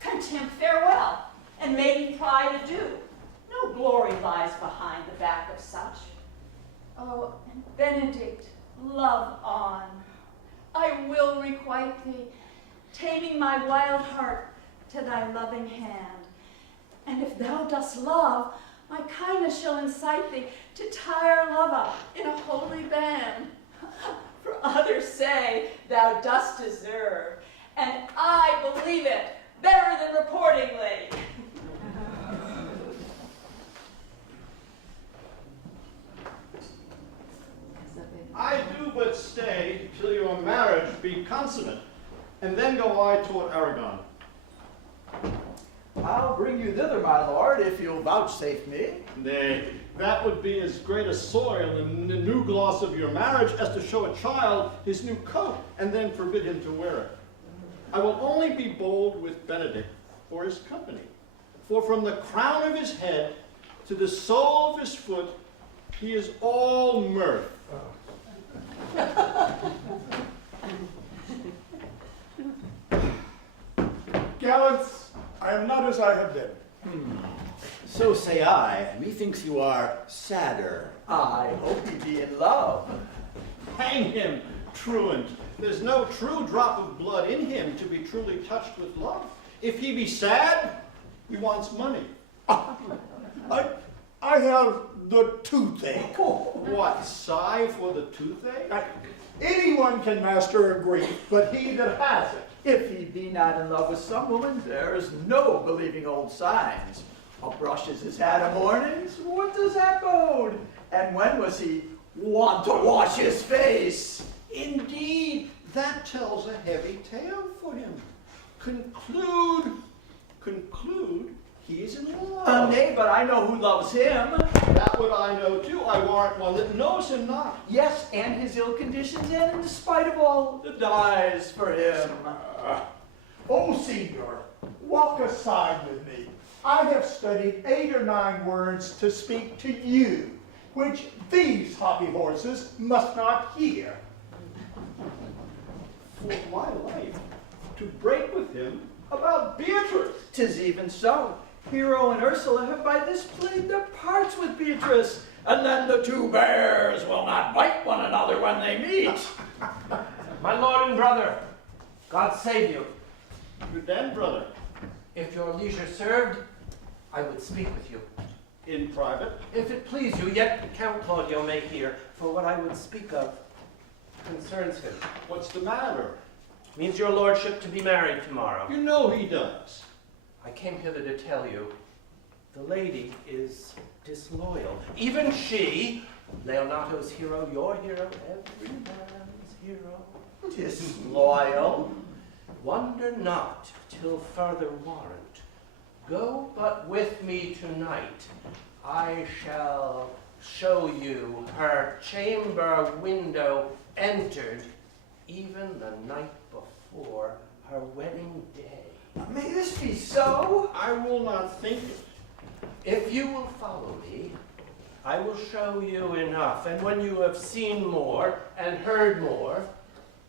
contempt farewell, and maybe pride adieu. No glory lies behind the back of such. Oh, and Benedict, love on. I will requite thee, taming my wild heart to thy loving hand. And if thou dost love, my kindness shall incite thee to tie our love up in a holy band. For others say thou dost deserve, and I believe it better than reportingly. I do but stay till your marriage be consummate, and then go I toward Aragon. I'll bring you thither, my lord, if you'll vouchsafe me. Nay, that would be as great a soil in the new gloss of your marriage as to show a child his new coat, and then forbid him to wear it. I will only be bold with Benedict for his company, for from the crown of his head to the sole of his foot, he is all mirth. Gallants, I am not as I have been. So say I. Methinks you are sadder. I hope he be in love. Hang him, truant. There's no true drop of blood in him to be truly touched with love. If he be sad, he wants money. I have the toothache. What, sigh for the toothache? Anyone can master a grief, but he that has it. If he be not in love with some woman, there is no believing old signs. A brushes his hat a mornings, what does that bode? And when was he wont to wash his face? Indeed, that tells a heavy tale for him. Conclude, he is in love. Nay, but I know who loves him. That would I know too. I warrant one that knows him not. Yes, and his ill conditions, and in spite of all, dies for him. Oh, Signor, walk aside with me. I have studied 8 or 9 words to speak to you, which these hobby horses must not hear. For my life, to break with him about Beatrice. 'Tis even so. Hero and Ursula have by this played their parts with Beatrice, and then the two bears will not bite one another when they meet. My lord and brother, God save you. Good then, brother. If your leisure served, I would speak with you. In private? If it please you, yet Count Claudio may hear, for what I would speak of concerns him. What's the matter? Means your lordship to be married tomorrow. You know he does. I came hither to tell you, the lady is disloyal. Even she, Leonato's hero, your hero, every man's hero. Disloyal? Wonder not till further warrant. Go but with me tonight. I shall show you her chamber window entered even the night before her wedding day. May this be so? I will not think it. If you will follow me, I will show you enough, and when you have seen more and heard more,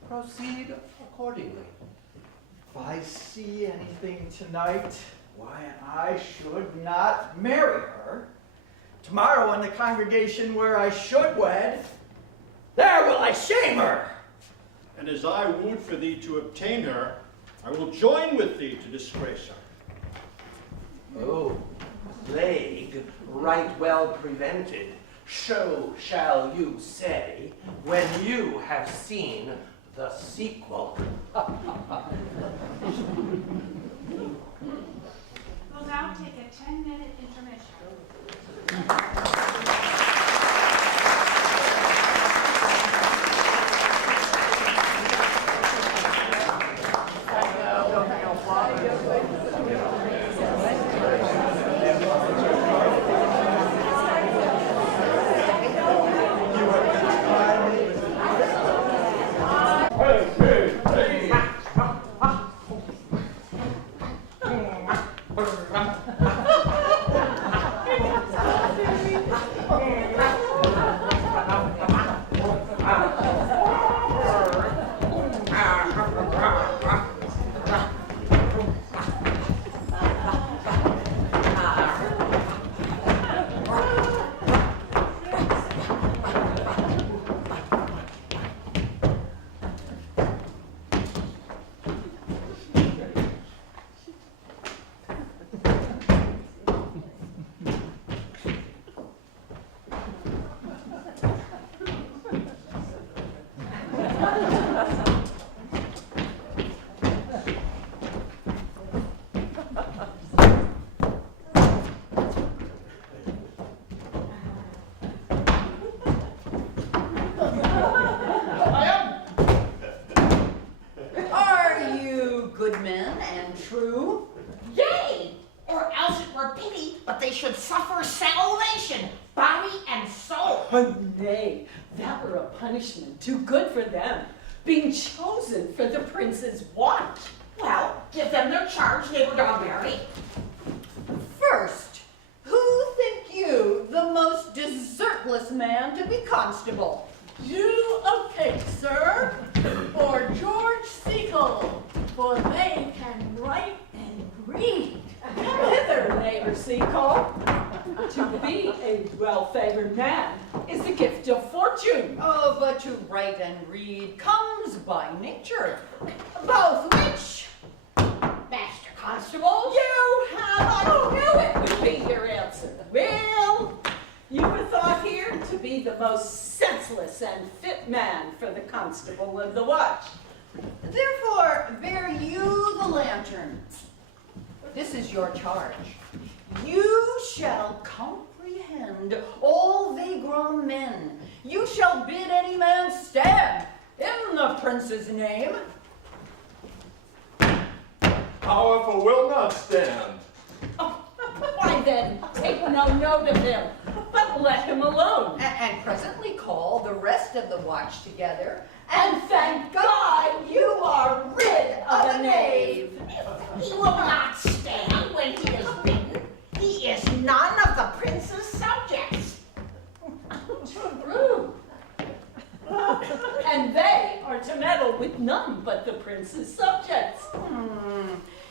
proceed accordingly. If I see anything tonight, why I should not marry her. Tomorrow in the congregation where I should wed, there will I shame her. And as I would for thee to obtain her, I will join with thee to disgrace her. Oh, plague right well prevented. So shall you say when you have seen the sequel. We'll now take a 10-minute intermission. Are you good men and true? Yea, or else it were pity, but they should suffer salvation, body and soul. Oh, nay, that were a punishment too good for them, being chosen for the prince's watch. Well, give them their charge, neighbor Dogberry. First, who think you the most desertless man to be constable? You of Cake, sir, or George Seacole, for they can write and read. Come hither, neighbor Seacole. To be a well-favored man is the gift of fortune. Oh, but to write and read comes by nature. Both which, Master Constable? You have, I knew it would be your answer. Well, you were thought here to be the most senseless and fit man for the constable of the watch. Therefore, bear you the lantern. This is your charge. You shall comprehend all vagrom men. You shall bid any man stand in the prince's name. However, will not stand. Why then, take no note of him, but let him alone. And presently call the rest of the watch together. And thank God you are rid of the knave. He will not stand when he is bidden. He is none of the prince's subjects. True. And they are to meddle with none but the prince's subjects.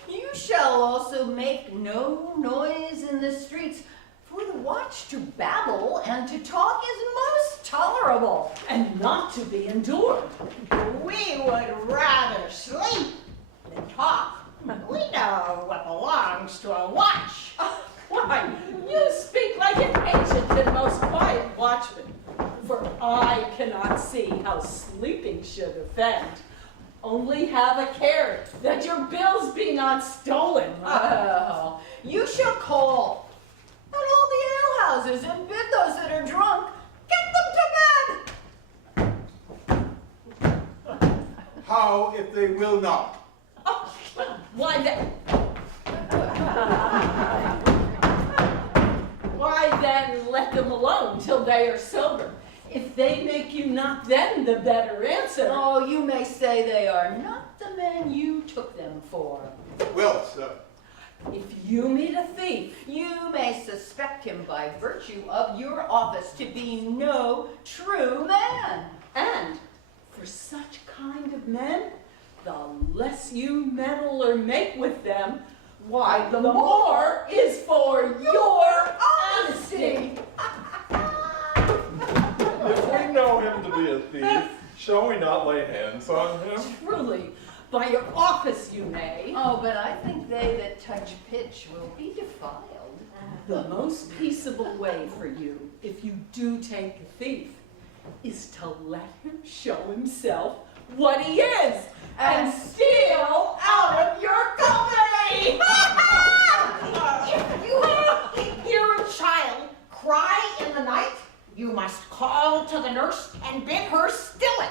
You shall also make no noise in the streets, for the watch to babble and to talk is most tolerable. And not to be endured. We would rather sleep than talk. We know what belongs to a watch. Why, you speak like an ancient and most quiet watchman. For I cannot see how sleeping should offend. Only have a care that your bills be not stolen. Oh, you shall call at all the alehouses and bid those that are drunk, get them to bed. How if they will not? Oh, why then? Why then let them alone till they are sober? If they make you not then the better answer. Oh, you may say they are not the men you took them for. Well, sir. If you meet a thief, You may suspect him by virtue of your office to be no true man. and for such kind of men, the less you meddle or make with them, why, the more is for your honesty. If we know him to be a thief, Shall we not lay hands on him? Truly, by your office you may. Oh, but I think they that touch pitch will be defiled. The most peaceable way for you, if you do take a thief, is to let him show himself what he is and steal out of your company. If you hear a child cry in the night, you must call to the nurse and bid her still it.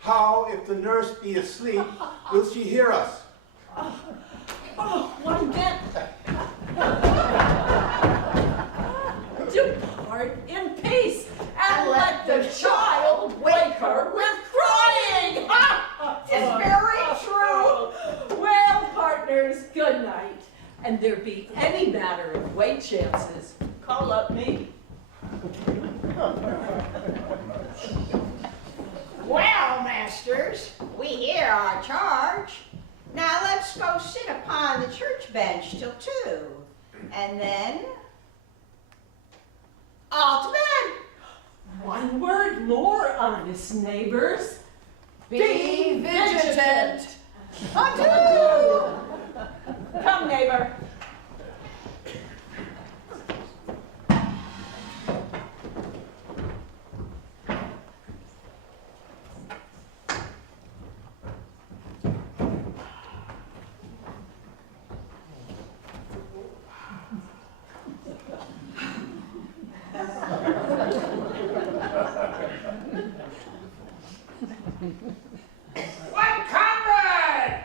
How if the nurse be asleep, will she hear us? Oh, one bit. Depart in peace and let the child wake her with crying. Tis very true. Well, partners, good night. And there be any matter of weight chances, call up me. Well, masters, we hear our charge. Now let's go sit upon the church bench till 2, and then all to bed. One word more, honest neighbors. Be vigilant. Adieu. Come, neighbor. What, comrade?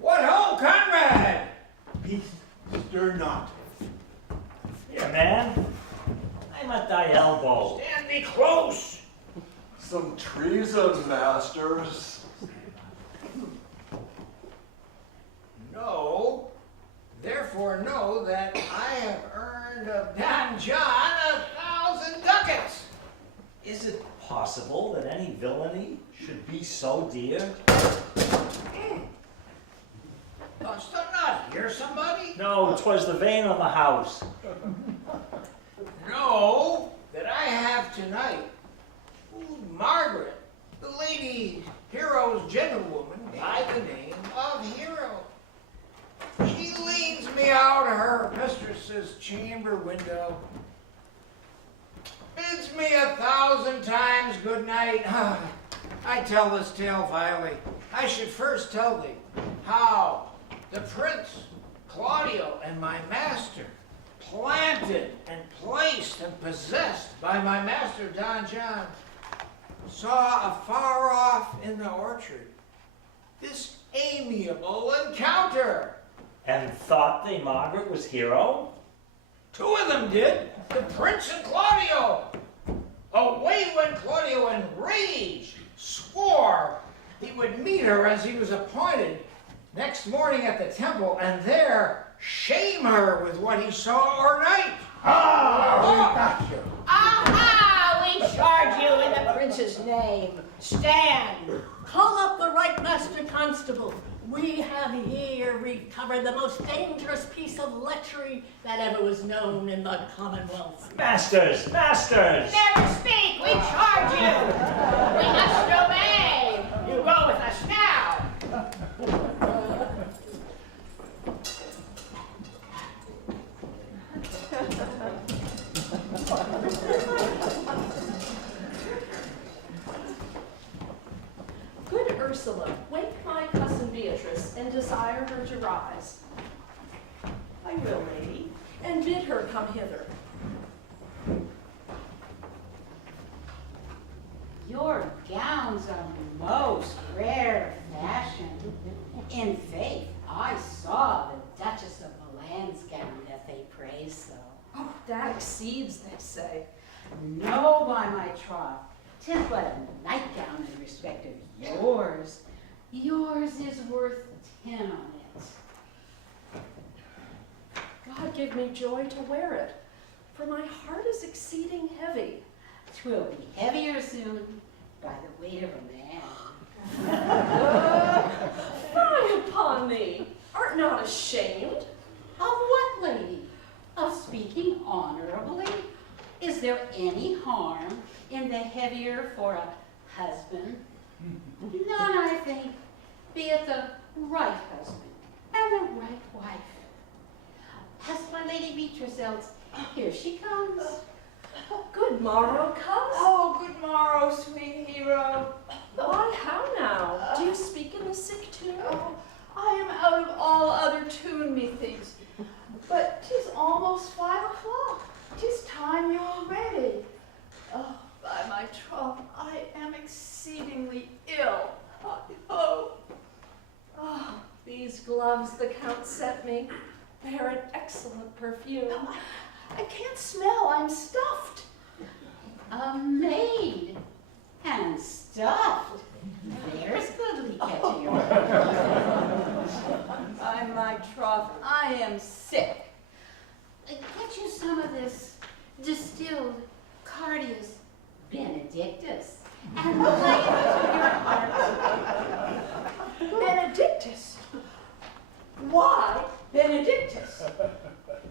What ho, comrade? Peace, stir not. Here, man. I'm at thy elbow. Stand thee close. Some treason, masters. No. Therefore know that I have earned of Don John 1,000 ducats. Is it possible that any villainy should be so dear? Dost thou not hear somebody? No, 'twas the vein of the house. Know that I have tonight Margaret, the lady Hero's gentlewoman by the name of Hero. She leads me out of her mistress's chamber window, bids me 1,000 times good night. I tell this tale vilely. I should first tell thee how the prince, Claudio, and my master, planted and placed and possessed by my master Don John, saw afar off in the orchard this amiable encounter. And thought they Margaret was Hero? 2 of them did, the prince and Claudio. Away went Claudio enraged, swore he would meet her as he was appointed next morning at the temple, and there shame her with what he saw o'ernight. We got you. Aha! We charge you in the prince's name. Stand. Call up the right master constable. We have here recovered the most dangerous piece of lechery that ever was known in the Commonwealth. Masters! Masters! Never speak. We charge you. We must obey. You go with us now. Good Ursula, wake my cousin Beatrice and desire her to rise. I will, lady, and bid her come hither. Your gowns are most rare fashion. In faith, I saw the Duchess of Milan's gown that they praise so. Oh, that exceeds, they say. No, by my troth, 'tis but a nightgown in respect of yours. Yours is worth 10 on it. God give me joy to wear it, for my heart is exceeding heavy. 'Twill be heavier soon by the weight of a man. Fie upon thee! Art not ashamed? Of what, lady? of speaking honorably. Is there any harm in the heavier for a husband? None, I think, be it the right husband and the right wife. As my Lady Beatrice else, here she comes. Good morrow, comes. Oh, good morrow, sweet hero. Why, how now? Do you speak in the sick tune? Oh, I am out of all other tune, methinks. But 'tis almost 5 o'clock. 'Tis time you were ready. Oh, by my troth, I am exceedingly ill. Oh. These gloves the Count sent me bear an excellent perfume. I can't smell, I'm stuffed. A maid and stuffed. There's goodly catching your By my troth, I am sick. Get you some of this distilled Cardius Benedictus and lay it to your heart. Benedictus? Why Benedictus?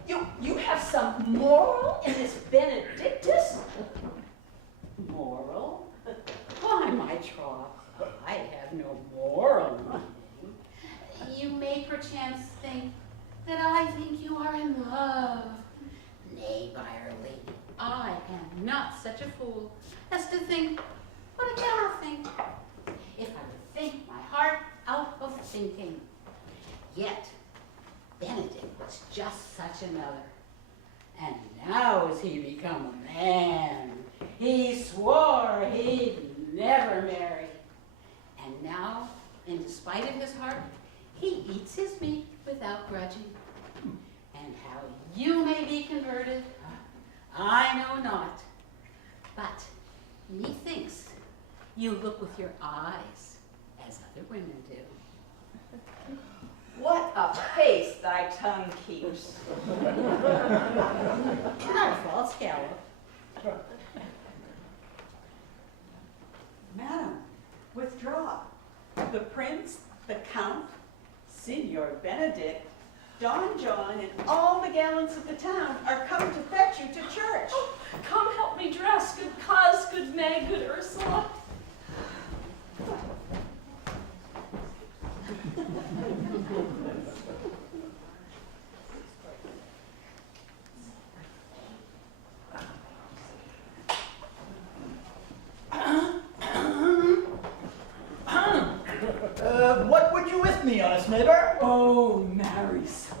You have some moral in this Benedictus? Moral? Why, my troth, I have no moral meaning. You may perchance think that I think you are in love. Nay, by Our Lady, I am not such a fool as to think what I cannot think, if I would think my heart out of thinking. Yet, Benedict was just such another. And now has he become a man. He swore he'd never marry. And now, in despite of his heart, he eats his meat without grudging. And how you may be converted, I know not. But methinks you look with your eyes as other women do. What a pace thy tongue keeps. Not a false gallop. Madam, withdraw. The prince, the count, Signor Benedict, Don John, and all the gallants of the town are come to fetch you to church. Oh, come help me dress, good cause, good May, good Ursula. What would you with me, honest neighbor? Oh, marry, sir,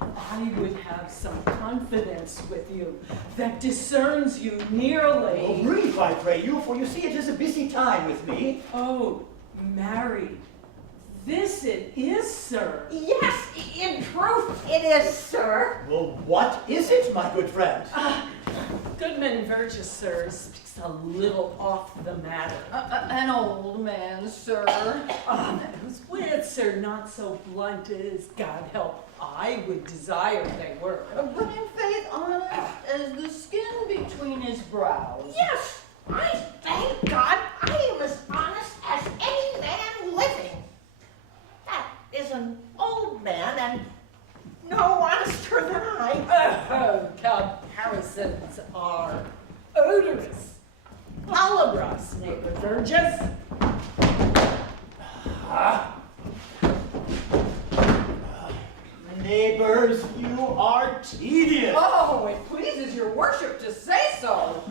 I would have some confidence with you that discerns you nearly. Oh, brief, I pray you, for you see it is a busy time with me. Oh, marry, this it is, sir. Yes, in truth it is, sir. Well, what is it, my good friend? Goodman Verges, sir, speaks a little off the matter. An old man, sir. Whose wits, sir, not so blunt as, God help, I would desire they were. But in faith honest as the skin between his brows. Yes, I thank God I am as honest as any man living. That is an old man and no honester than I. Oh, comparisons are odorous. Palabras, neighbor Verges. Neighbors, you are tedious. Oh, it pleases your worship to say so.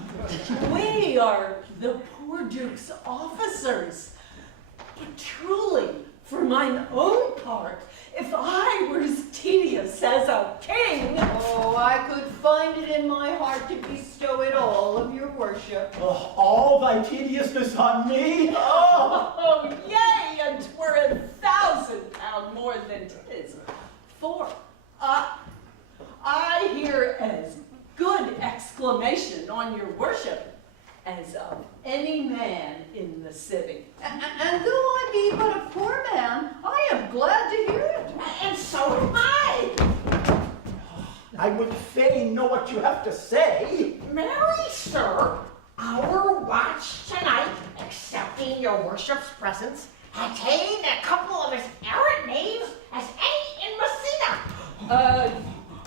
We are the poor Duke's officers. But truly, for mine own part, if I were as tedious as a king. Oh, I could find it in my heart to bestow it all of your worship. Oh, all thy tediousness on me? Oh, Oh, yea, and 'twere 1,000 pound more than 'tis. For I hear as good exclamation on your worship as of any man in the city. And though I be but a poor man, I am glad to hear it. And so am I. I would fain know what you have to say. Marry, sir, our watch tonight, accepting your worship's presence, had ta'en a couple of as errant knaves as any in Messina.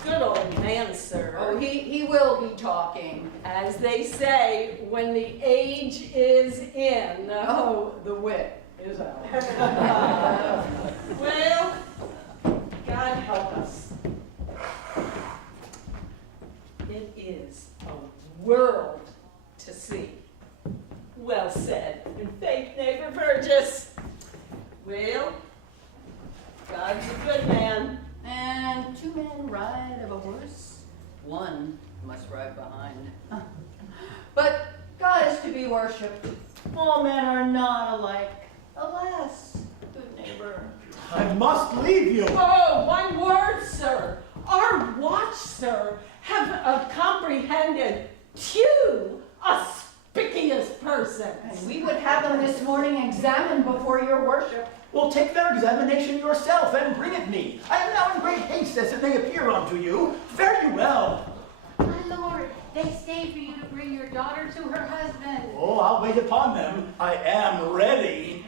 Good old man, sir. no, he will be talking. As they say, when the age is in, the wit is out. Well, God help us. It is a world to see. Well said, in faith, neighbor Burgess. Well, God's a good man. And 2 men ride of a horse, 1 must ride behind. But God is to be worshipped. All men are not alike. Alas, good neighbor. I must leave you. Oh, one word, sir. Our watch, sir, have comprehended too auspicious persons. And we would have them this morning examined before your worship. Well, take their examination yourself and bring it me. I am now in great haste as it may appear unto you. Fare you well. My lord, they stay for you to bring your daughter to her husband. Oh, I'll wait upon them. I am ready.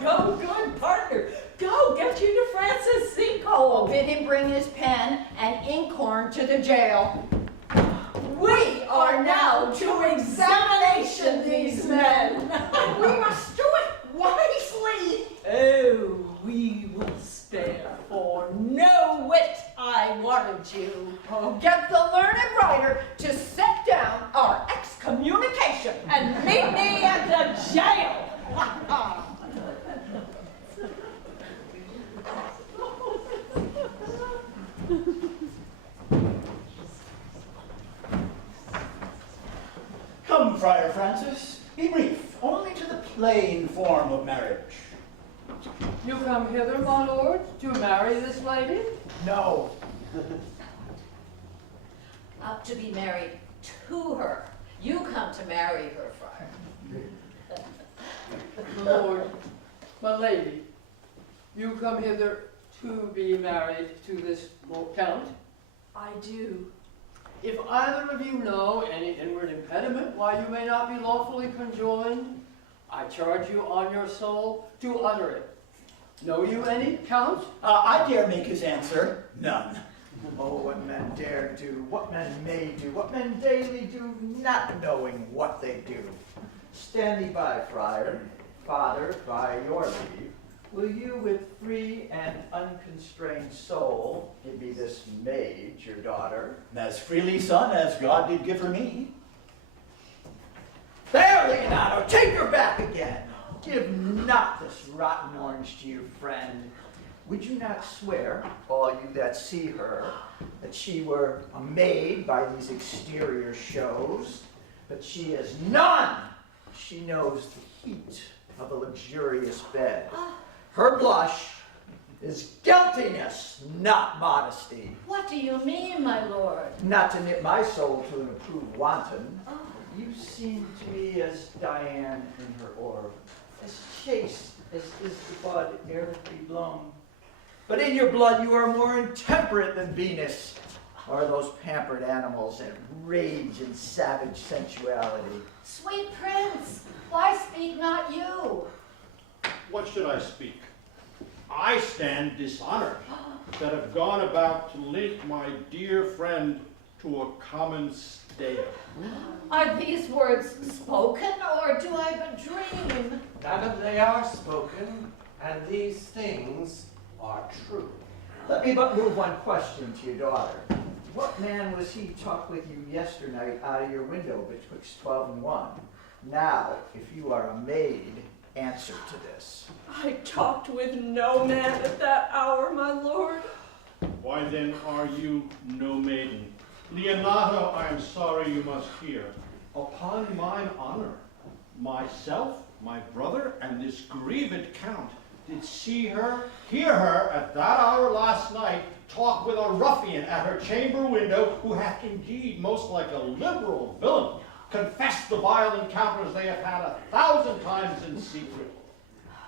Go, good partner. Go, get you to Francis Seacole. Bid him bring his pen and inkhorn to the jail. We are now to examination these men. We must do it wisely. Oh, we will spare for no wit, I warrant you. Get the learned writer to set down our excommunication And meet me at the jail. Come, Friar Francis, be brief, only to the plain form of marriage. You come hither, my lord, to marry this lady? No. Not to be married to her. You come to marry her, friar. My lord, my lady, you come hither to be married to this count? I do. If either of you know any inward impediment why you may not be lawfully conjoined, I charge you on your soul to utter it. Know you any, Count? I dare make his answer, none. Oh, what men dare do, what men may do, what men daily do, not knowing what they do. Stand thee by, friar. Father, by your leave, will you with free and unconstrained soul give me this maid, your daughter? As freely, son, as God did give her me. There, Leonardo, take her back again. Give not this rotten orange to your friend. Would you not swear, all you that see her, that she were a maid by these exterior shows, but she is none? She knows the heat of a luxurious bed. Her blush is guiltiness, not modesty. What do you mean, my lord? Not to knit my soul to an approved wanton. You seem to me as Diane in her orb, as chaste as is the bud ere it be blown. But in your blood you are more intemperate than Venus, or those pampered animals that rage in savage sensuality. Sweet prince, why speak not you? What should I speak? I stand dishonored that have gone about to link my dear friend to a common stale. Are these words spoken, or do I but dream? Madam, they are spoken, and these things are true. Let me but move one question to your daughter. What man was he talked with you yesternight out of your window betwixt 12 and 1? Now, if you are a maid, answer to this. I talked with no man at that hour, my lord. Why then are you no maiden? Leonato, I am sorry you must hear. Upon mine honor, myself, my brother, and this grieved count did see her, hear her at that hour last night talk with a ruffian at her chamber window, who hath indeed, most like a liberal villain, confessed the vile encounters they have had 1,000 times in secret.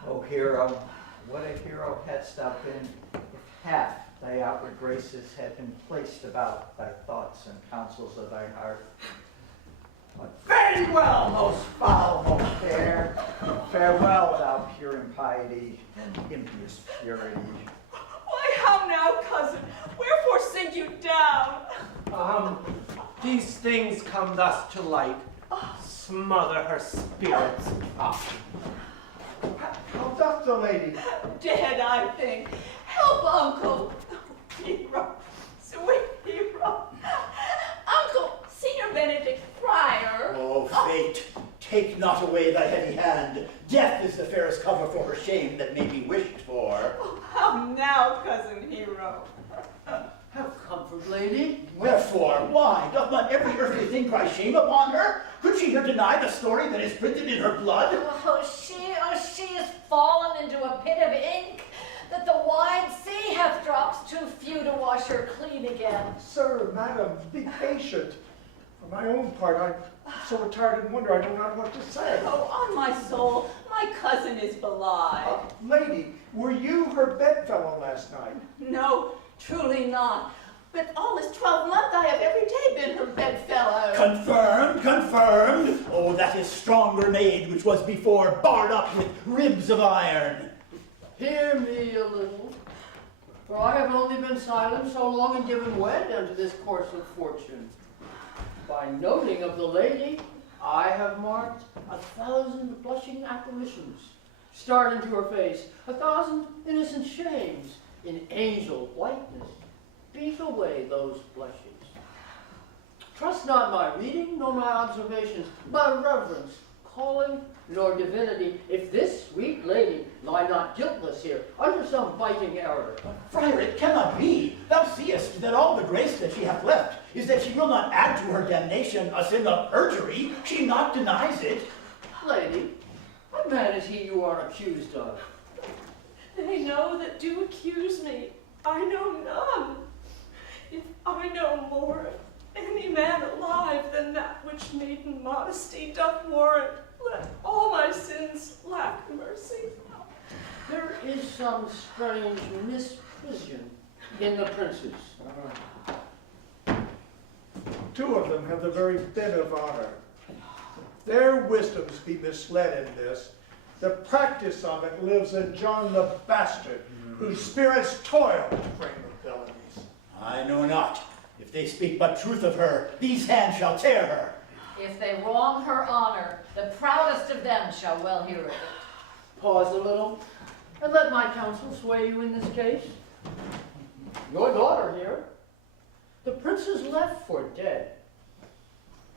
O hero, what a hero hadst thou been if half thy outward graces had been placed about thy thoughts and counsels of thy heart. But fare thee well, most foul, most fair. Farewell, thou pure impiety and impious purity. Why, how now, cousin? Wherefore sink you down? these things come thus to light. Smother her spirits. How doth the lady? Dead, I think. Help, Uncle. Hero, sweet hero. Uncle, Senior Benedict Friar. Oh, fate, take not away thy heavy hand. Death is the fairest cover for her shame that may be wished for. Oh, how now, Cousin Hero? Have comfort, lady. Wherefore? Why? Doth not every earthly thing cry shame upon her? Could she here deny the story that is printed in her blood? She is fallen into a pit of ink that the wide sea hath dropped too few to wash her clean again. Sir, madam, be patient. For my own part, I'm so retired in wonder I know not what to say. Oh, on my soul, my cousin is belied. Lady, were you her bedfellow last night? No, truly not. But all this 12-month I have every day been her bedfellow. Confirmed, confirmed. Oh, that is stronger made, which was before barred up with ribs of iron. Hear me a little, for I have only been silent so long and given way unto this course of fortune. By noting of the lady, I have marked 1,000 blushing apparitions, start into her face, 1,000 innocent shames, in angel whiteness, beat away those blushes. Trust not my reading, nor my observations, my reverence, calling, nor divinity, if this sweet lady lie not guiltless here, under some biting error. Friar, it cannot be. Thou seest that all the grace that she hath left is that she will not add to her damnation a sin of perjury. She not denies it. Lady, what man is he you are accused of? They know that do accuse me. I know none. If I know more of any man alive than that which maiden modesty doth warrant, let all my sins lack mercy. There is some strange misprision in the princes. Two of them have the very bit of honor. Their wisdoms be misled in this. The practice of it lives in John the Bastard, whose spirits toil to frame the villainies. I know not. If they speak but truth of her, these hands shall tear her. If they wrong her honor, the proudest of them shall well hear of it. Pause a little, and let my counsel sway you in this case. Your daughter here, the prince is left for dead.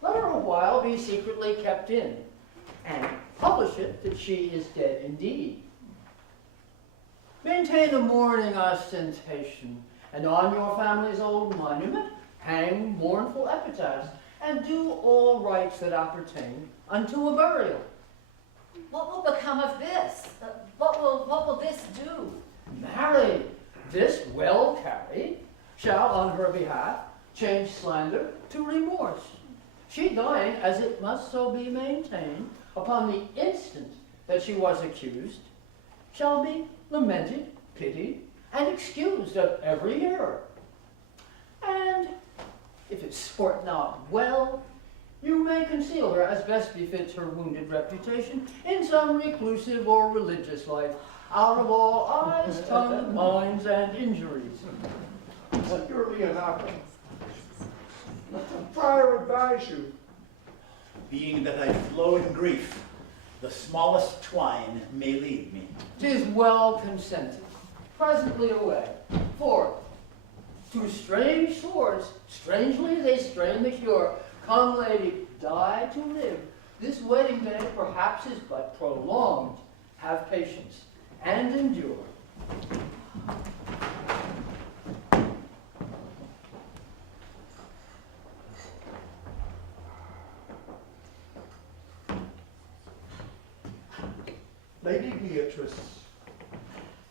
Let her a while be secretly kept in, and publish it that she is dead indeed. Maintain a mourning ostentation, and on your family's old monument hang mournful epitaphs, and do all rites that appertain unto a burial. What will become of this? What will this do? Marry, this well carried shall on her behalf change slander to remorse. She dying, as it must so be maintained, upon the instant that she was accused, shall be lamented, pitied, and excused of every error. And if it sort not well, you may conceal her as best befits her wounded reputation in some reclusive or religious life, out of all eyes, tongue, minds, and injuries. Securely enough, let the friar advise you. Being that I flow in grief, the smallest twine may lead me. 'Tis well consented. Presently away. For to strange swords, strangely they strain the cure. Come, lady, die to live. This wedding day perhaps is but prolonged. Have patience and endure. Lady Beatrice,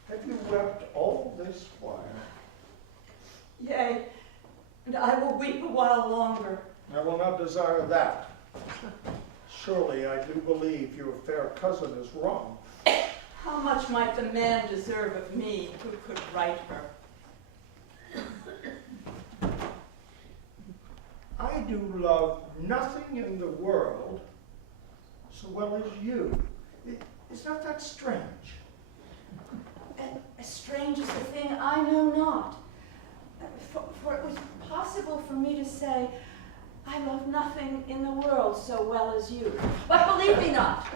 have you wept all this while? Yea, and I will weep a while longer. I will not desire that. Surely I do believe your fair cousin is wrong. How much might the man deserve of me who could right her? I do love nothing in the world so well as you. Is not that strange? As strange as the thing I know not. For it was possible for me to say, I love nothing in the world so well as you. But believe me not.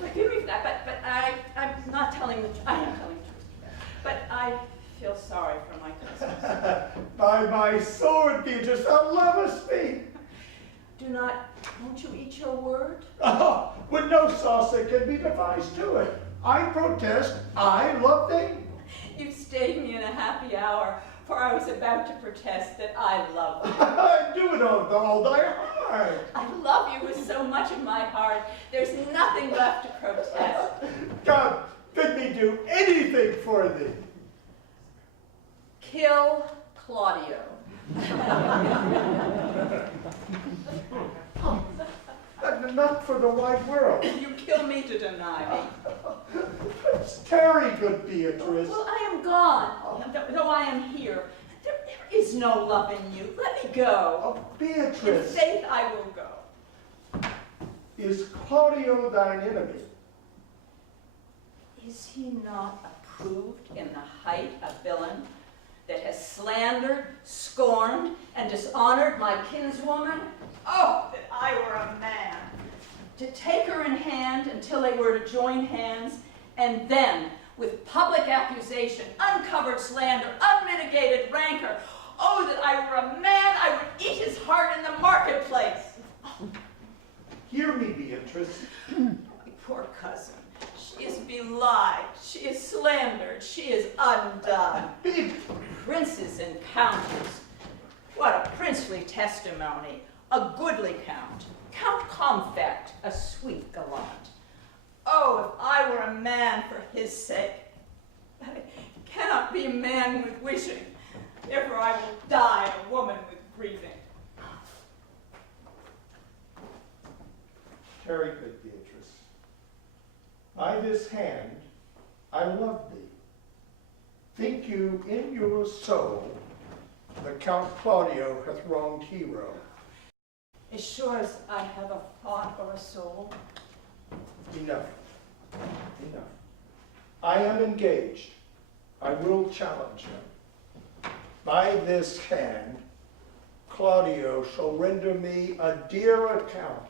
Forgive me for that, but I'm not telling the truth. I am telling the truth. But I feel sorry for my cousins. By my sword, Beatrice, thou lovest me. Won't you eat your word? Oh, with no sauce that can be devised to it. I protest, I love thee. You've stayed me in a happy hour, for I was about to protest that I love you. Do it of all thy heart. I love you with so much of my heart, there's nothing left to protest. God, bid me do anything for thee. Kill Claudio. Not for the wide world. You kill me to deny me. Tarry, good Beatrice. Well, I am gone, though I am here. There is no love in you. Let me go. Oh, In Beatrice, faith, I will go. is Claudio thine enemy? Is he not approved in the height a villain that has slandered, scorned, and dishonored my kinswoman? Oh, that I were a man, to take her in hand until they were to join hands, and then, with public accusation, uncovered slander, unmitigated rancor, oh, that I were a man, I would eat his heart in the marketplace. Hear me, Beatrice. My poor cousin. She is belied, she is slandered, she is undone. Princes and countess. What a princely testimony, a goodly count. Count Comfect, a sweet gallant. Oh, if I were a man for his sake. But I cannot be a man with wishing. Therefore I will die a woman with grieving. Tarry, good Beatrice. By this hand, I love thee. Think you in your soul the Count Claudio hath wronged Hero? As sure as I have a thought or a soul. Enough. Enough. I am engaged. I will challenge him. By this hand, Claudio shall render me a dear account.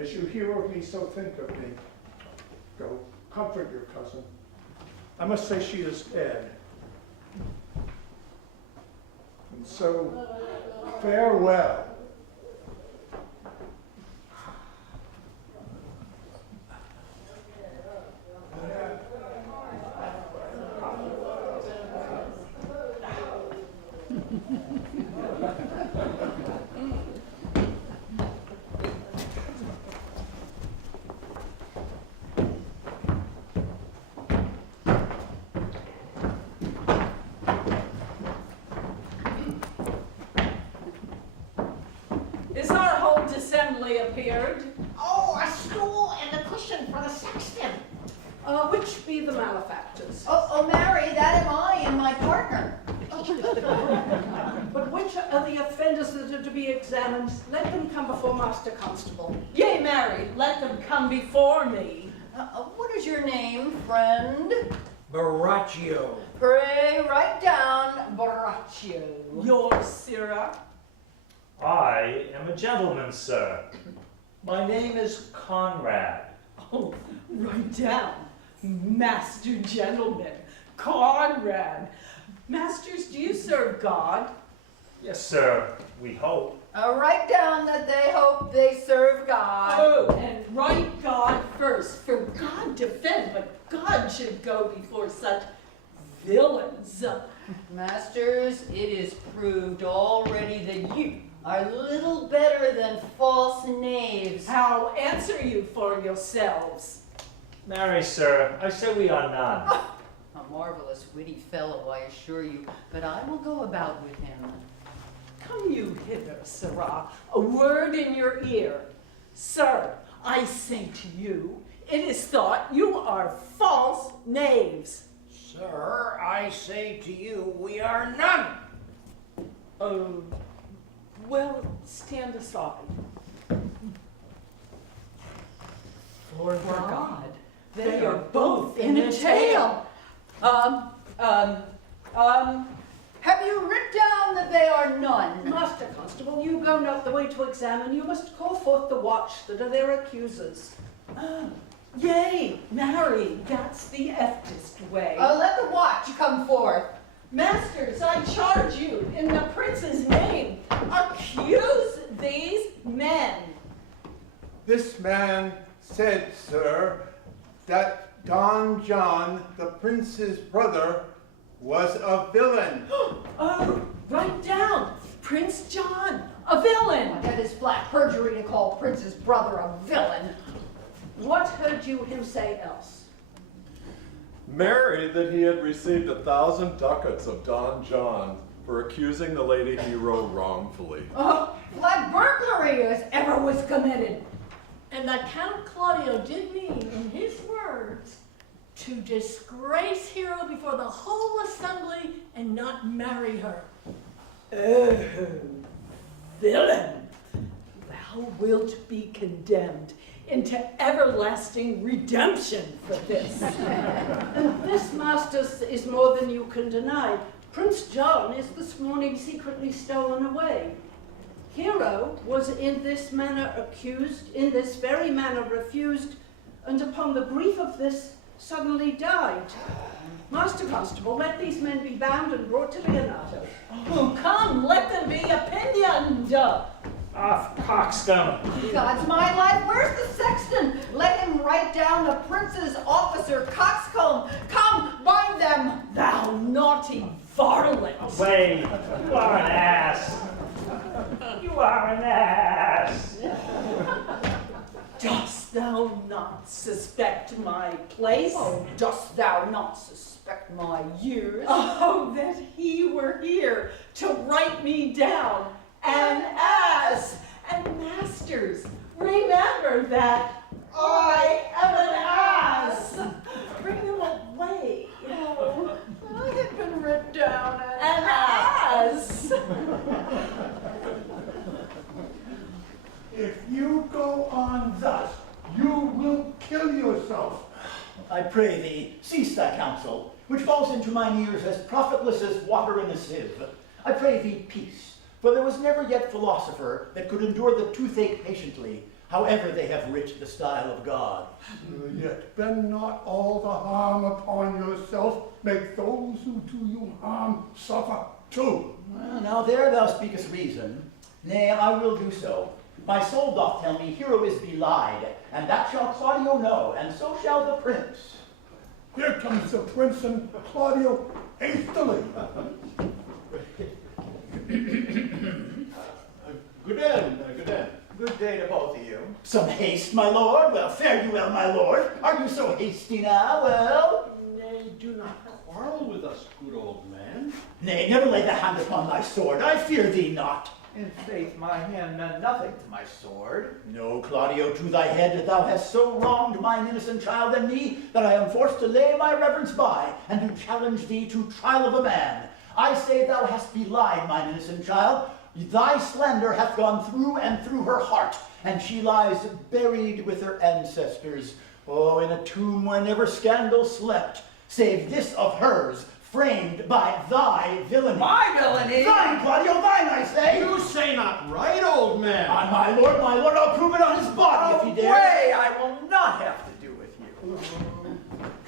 As you hear of me, so think of me. Go, comfort your cousin. I must say she is dead. And so, farewell. Is our whole assembly appeared? Oh, a stool and a cushion for the sexton. Which be the malefactors? Oh, Mary, that am I and my partner. But which are the offenders that are to be examined? Let them come before Master Constable. Yea, Mary, Let them come before me. what is your name, friend? Baraccio. Pray, write down Baraccio. Yours, Sirrah. I am a gentleman, sir. My name is Conrad. Oh, write down. Master Gentleman, Conrad. Masters, do you serve God? Yes, sir, we hope. Write down that they hope they serve God. Oh, and write God first. For God defend, but God should go before such villains. Masters, it is proved already that you are little better than false knaves. How answer you for yourselves? Marry, sir, I say we are none. A marvelous witty fellow, I assure you, but I will go about with him. Come you hither, Sirrah, a word in your ear. Sir, I say to you, it is thought you are false knaves. Sir, I say to you, we are none. Oh, well, stand aside. For God, they are both in a tale. Have you writ down that they are none. Master Constable, you go not the way to examine, you must call forth the watch that are their accusers. Yea, marry, that's the eftest way. Let the watch come forth. Masters, I charge you, in the prince's name, accuse these men. This man said, sir, that Don John, the prince's brother, was a villain. Oh, write down, Prince John, a villain. That is flat perjury to call Prince's brother a villain. What heard you him say else? Married that he had received 1,000 ducats of Don John for accusing the lady hero wrongfully. Flat burglary as ever was committed. And that Count Claudio did mean, in his words, to disgrace Hero before the whole assembly and not marry her. Oh, villain, thou wilt be condemned into everlasting redemption for this. And this, masters, is more than you can deny. Prince John is this morning secretly stolen away. Hero was in this manner accused, in this very manner refused, and upon the grief of this suddenly died. Master Constable, let these men be bound and brought to Leonato. Oh, come, let them be opinioned. Off, coxcomb. God's my life, where's the sexton? Let him write down the prince's officer, coxcomb. Come, bind them. Thou naughty varlet. Away, you are an ass. You are an ass. Dost thou not suspect my place? Oh, dost thou not suspect my years? Oh, that he were here to write me down an ass. And masters, remember that I am an ass. Bring them away. Oh, I had been writ down An ass. If you go on thus, you will kill yourself. I pray thee, cease thy counsel, which falls into mine ears as profitless as water in a sieve. I pray thee, peace, for there was never yet philosopher that could endure the toothache patiently, however they have writ the style of God. Yet bend not all the harm upon yourself, make those who do you harm suffer too. Well, now there thou speakest reason. Nay, I will do so. My soul doth tell me Hero is belied, and that shall Claudio know, and so shall the prince. Here comes the prince and Claudio hastily. Good end, good end. Good day to both of you. Some haste, my lord? Well, fare you well, my lord. Are you so hasty now? Well? Nay, do not quarrel with us, good old man. Nay, never lay the hand upon thy sword. I fear thee not. In faith, my hand meant nothing to my sword. No, Claudio, to thy head, thou hast so wronged mine innocent child and me, that I am forced to lay my reverence by, and to challenge thee to trial of a man. I say thou hast belied mine innocent child. Thy slander hath gone through and through her heart, and she lies buried with her ancestors. Oh, in a tomb where never scandal slept, save this of hers, framed by thy villainy. My villainy? Thine, Claudio, thine, I say. You say not right, old man. On my lord, I'll prove it on his body if he dare. Away, I will not have to do with you.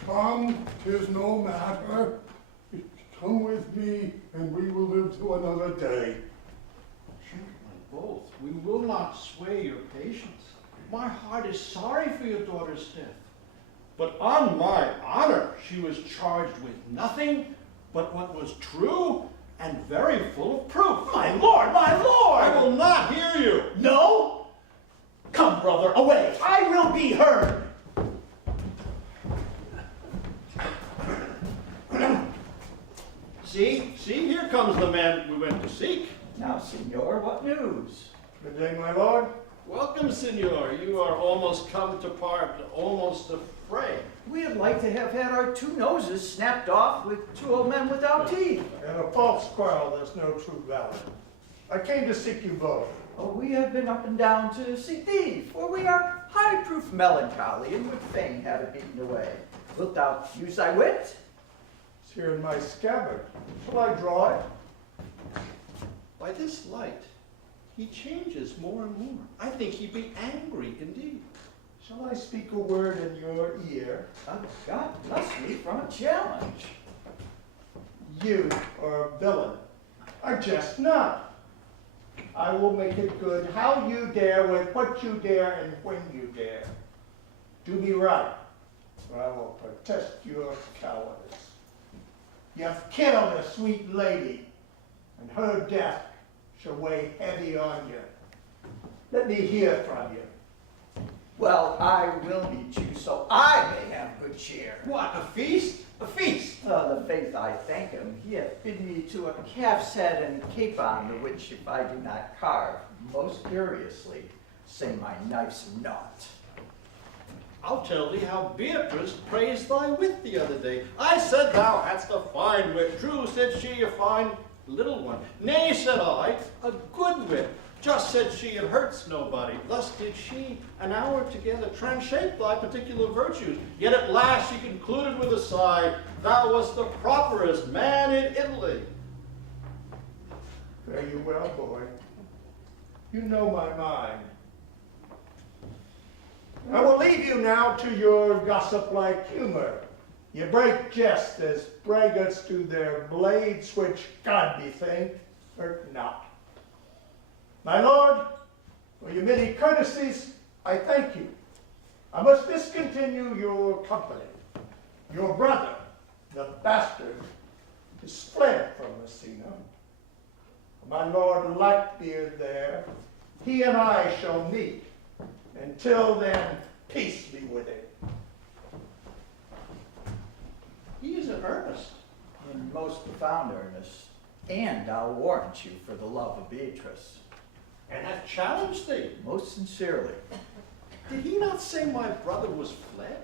Come, 'tis no matter. Come with me, and we will live to another day. Gentlemen, both, we will not sway your patience. My heart is sorry for your daughter's death. But on my honor, she was charged with nothing but what was true and very full of proof. My lord, my lord! I will not hear you. No? Come, brother, away. I will be heard. See, here comes the man we went to seek. Now, senor, what news? Good day, my lord. Welcome, senor. You are almost come to part, almost a fray. We'd like to have had our two noses snapped off with two old men without teeth. In a false quarrel, there's no true valor. I came to seek you both. Oh, we have been up and down to seek thee, for we are high-proof melancholy, and would fain have it beaten away. Wilt thou use thy wit? It's here in my scabbard. Shall I draw it? By this light, he changes more and more. I think he be angry indeed. Shall I speak a word in your ear? God bless me from a challenge. You are a villain. I jest not. I will make it good how you dare, with what you dare, and when you dare. Do me right, or I will protest your cowardice. You've killed a sweet lady, and her death shall weigh heavy on you. Let me hear from you. Well, I will meet you, so I may have good cheer. What, a feast? A feast? The faith I thank him, he hath bidden me to a calf's head and capon, the which if I do not carve, most curiously, say my knife's naught. I'll tell thee how Beatrice praised thy wit the other day. I said thou hadst a fine wit. True, said she, a fine little one. Nay, said I, a good wit. Just said she, it hurts nobody. Thus did she, an hour together, transhape thy particular virtues. Yet at last she concluded with a sigh, thou wast the properest man in Italy. Fare you well, boy. You know my mind. I will leave you now to your gossip-like humor. You break jest as braggarts do their blades, which, God be thanked, hurt not. My lord, for your many courtesies, I thank you. I must discontinue your company. Your brother, the bastard, is fled from Messina. My lord Lackbeard there, he and I shall meet. Until then, peace be with him. He is in earnest. In most profound earnest, and I'll warrant you for the love of Beatrice. And hath challenged thee. Most sincerely. Did he not say my brother was fled?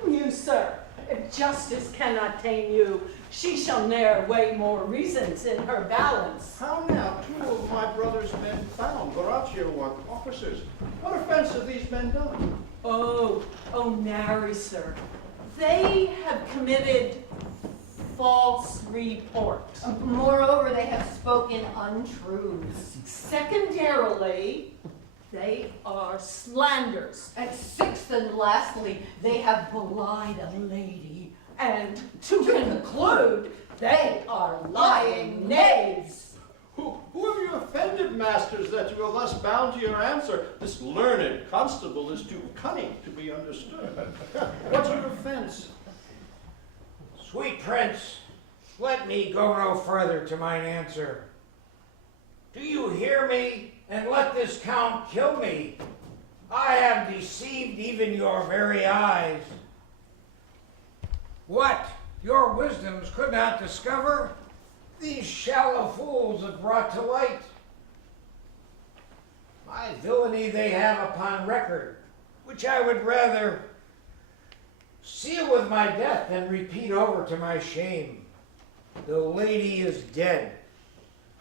Come you, sir. If justice cannot tame you, she shall ne'er weigh more reasons in her balance. How now? 2 of my brother's men found, Borachio officers. What offense have these men done? Oh, nary, sir. They have committed false report. Moreover, they have spoken untruths. Secondarily, they are slanders. And 6th and lastly, they have belied a lady. And to conclude, they are lying knaves. Who have you offended, masters, that you are thus bound to your answer? This learned constable is too cunning to be understood. What's your offense? Sweet prince, let me go no further to mine answer. Do you hear me? And let this count kill me. I have deceived even your very eyes. What your wisdoms could not discover, these shallow fools have brought to light. My villainy they have upon record, which I would rather seal with my death than repeat over to my shame. The lady is dead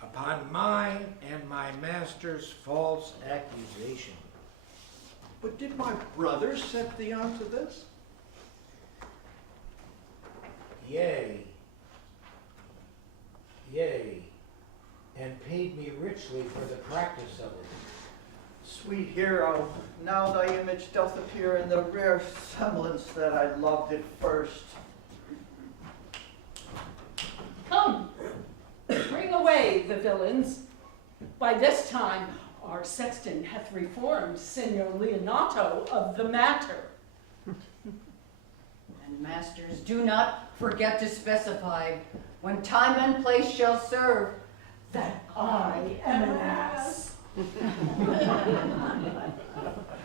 upon mine and my master's false accusation. But did my brother set thee on to this? Yea, and paid me richly for the practice of it. Sweet hero, now thy image doth appear in the rare semblance that I loved at first. Come, bring away the villains. By this time, our sexton hath reformed Signor Leonato of the matter. And masters, do not forget to specify, when time and place shall serve, that I am an ass.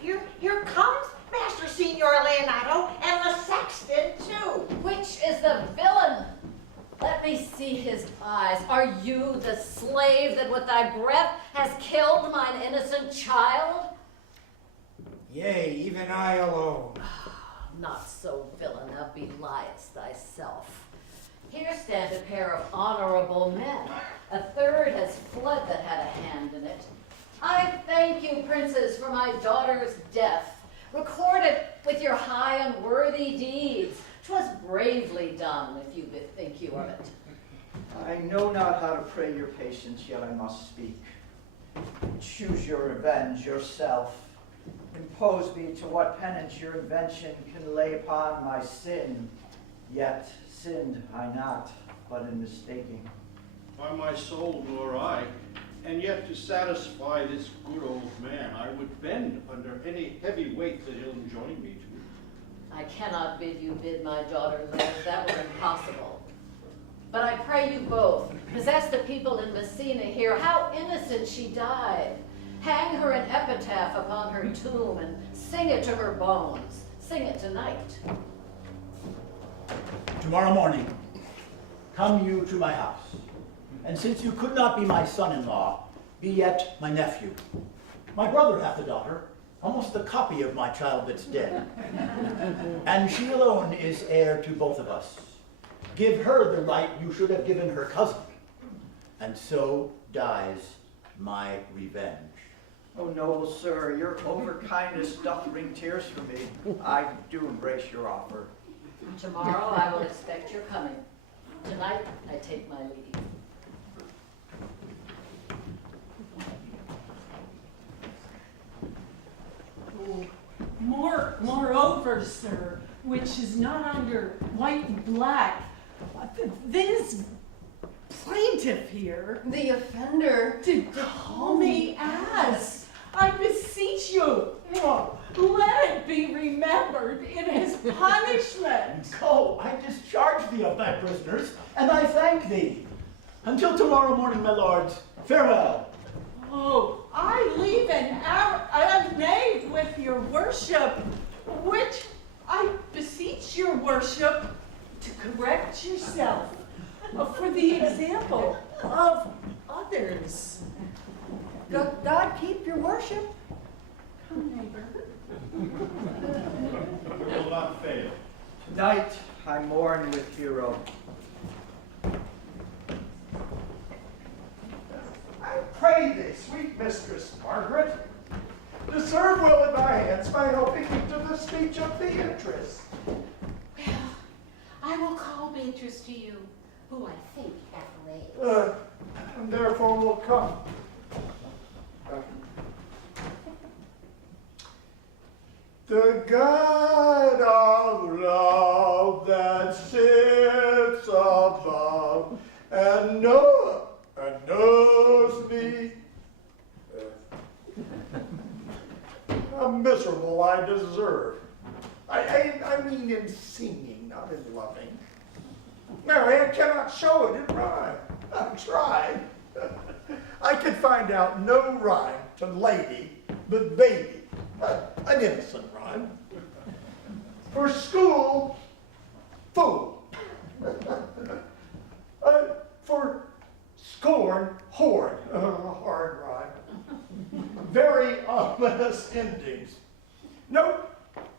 Here comes Master Signor Leonato and the sexton too. Which is the villain? Let me see his eyes. Are you the slave that with thy breath has killed mine innocent child? Yea, even I alone. Not so, villain, thou beliest thyself. Here stand a pair of honorable men. A third has fled that had a hand in it. I thank you, princes, for my daughter's death. Record it with your high and worthy deeds. 'Twas bravely done, if you bethink you of it. I know not how to pray your patience, yet I must speak. Choose your revenge yourself. Impose me to what penance your invention can lay upon my sin. Yet sinned I not, but in mistaking. By my soul, nor I. And yet to satisfy this good old man, I would bend under any heavy weight that he'll enjoin me to. I cannot bid you bid my daughter live, that were impossible. But I pray you both, possess the people in Messina here, how innocent she died. Hang her an epitaph upon her tomb and sing it to her bones. Sing it tonight. Tomorrow morning, come you to my house. And since you could not be my son-in-law, be yet my nephew. My brother hath a daughter, almost the copy of my child that's dead. And she alone is heir to both of us. Give her the right you should have given her cousin. And so dies my revenge. Oh, noble sir, your overkindness doth bring tears for me. I do embrace your offer. Tomorrow I will expect your coming. Tonight I take my leave. Moreover, sir, which is not under white and black, this plaintiff here, The offender, did call me ass. I beseech you, let it be remembered in his punishment. Go, I discharge thee of thy prisoners, and I thank thee. Until tomorrow morning, my lords, farewell. Oh, I leave an knave with your worship, which I beseech your worship to correct yourself for the example of others. God keep your worship. Come, neighbor. Will not fail. Tonight I mourn with Hero. I pray thee, sweet Mistress Margaret, to serve well in my hands by helping me to the speech of Beatrice. Well, I will call Beatrice to you, who I think hath legs. And therefore will come. The God of love that sits above and knows me. How miserable I deserve. I mean in singing, not in loving. Mary, I cannot show it in rhyme. I've tried. I could find out no rhyme to lady but baby. An innocent rhyme. For school, fool. For scorn, hoard. Hard rhyme. Very ominous endings. Nope,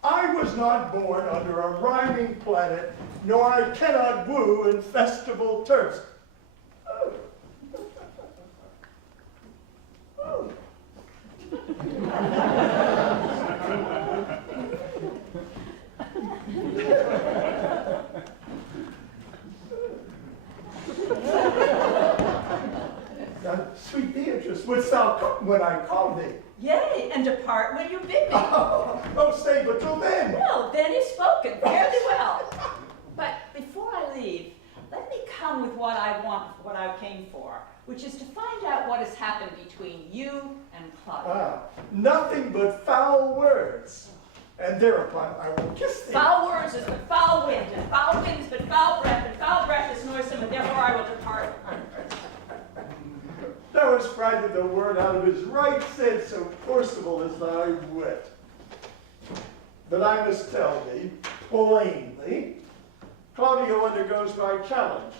I was not born under a rhyming planet, nor I cannot woo in festival terms. Oh. Oh. Sweet Beatrice, wouldst thou come when I call thee? Yea, and depart when you bid me. Oh, stay but till then. Well, then is spoken. Fairly well. But before I leave, let me come with what I want, what I came for, which is to find out what has happened between you and Claudia. Nothing but foul words. And thereupon I will kiss thee. Foul words is but foul wind, and foul wind is but foul breath, and foul breath is noisome, and therefore I will depart. Thou hast frightened the word out of his right sense, so forcible is thy wit. But I must tell thee plainly, Claudio undergoes my challenge,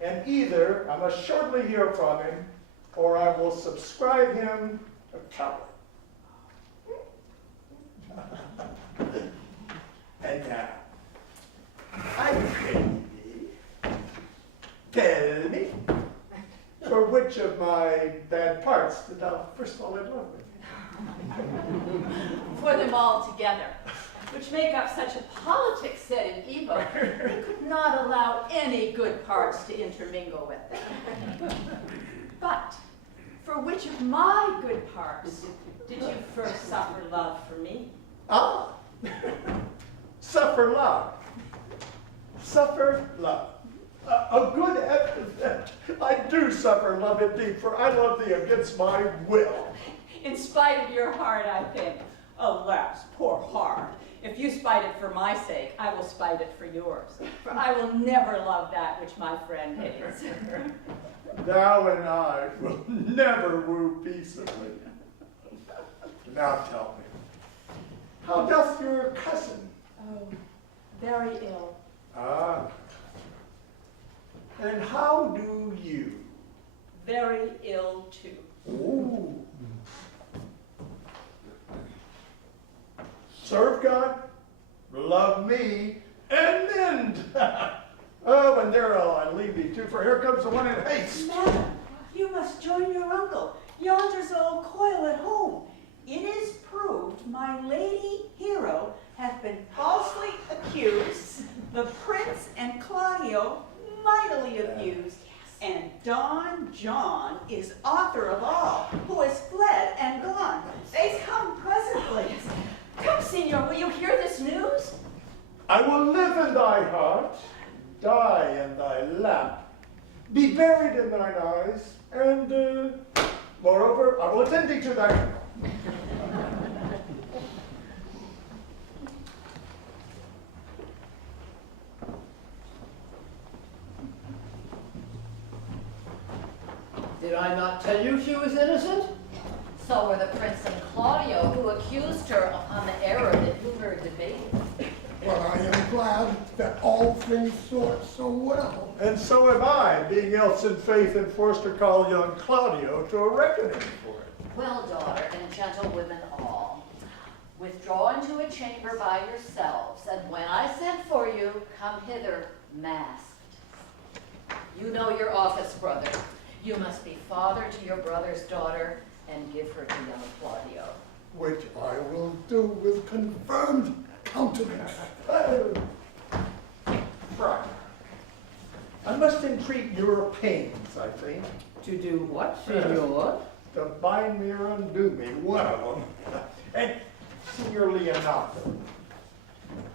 and either I must shortly hear from him, or I will subscribe him a coward. And now, I pray thee, tell me, for which of my bad parts did thou first fall in love with? For them all together, which make up such a politic set in Evo, they could not allow any good parts to intermingle with them. But for which of my good parts did you first suffer love for me? Ah, suffer love. Suffer love. A good epithet. I do suffer love indeed, for I love thee against my will. In spite of your heart, I think. Alas, poor heart. If you spite it for my sake, I will spite it for yours. For I will never love that which my friend hates. Thou and I will never woo peaceably. Now tell me, how doth your cousin? Oh, very ill. Ah. And how do you? Very ill, too. Ooh. Serve God, love me, and mend. Oh, and there I'll leave thee too, for here comes the one in haste. Madam, you must join your uncle. Yonder's old coil at home. It is proved my lady hero hath been falsely accused, the prince and Claudio mightily abused, and Don John is author of all, who has fled and gone. They come presently. Come, Signor, will you hear this news? I will live in thy heart, die in thy lap, be buried in thine eyes, and, moreover, I will attend thee to thy funeral. Did I not tell you she was innocent? So were the prince and Claudio, who accused her upon the error that you were debating. Well, I am glad that all things sort so well. And so am I, being else in faith and forced to call young Claudio to a reckoning for it. Well, daughter and gentlewomen all, withdraw into a chamber by yourselves, and when I send for you, come hither masked. You know your office, brother. You must be father to your brother's daughter, and give her to young Claudio. Which I will do with confirmed countenance. Friar, I must entreat your pains, I think. To do what, Signor? To bind me or undo me, one of them. And Signor Leonato,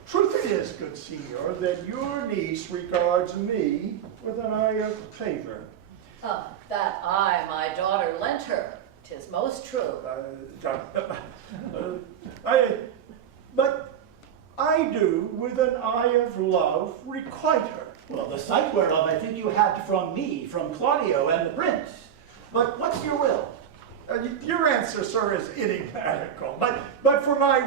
truth it is, good Signor, that your niece regards me with an eye of favor. That I, my daughter, lent her. 'Tis most true. But I do, with an eye of love, requite her. Well, the sight whereof I think you had from me, from Claudio and the prince. But what's your will? Your answer, sir, is enigmatical. But for my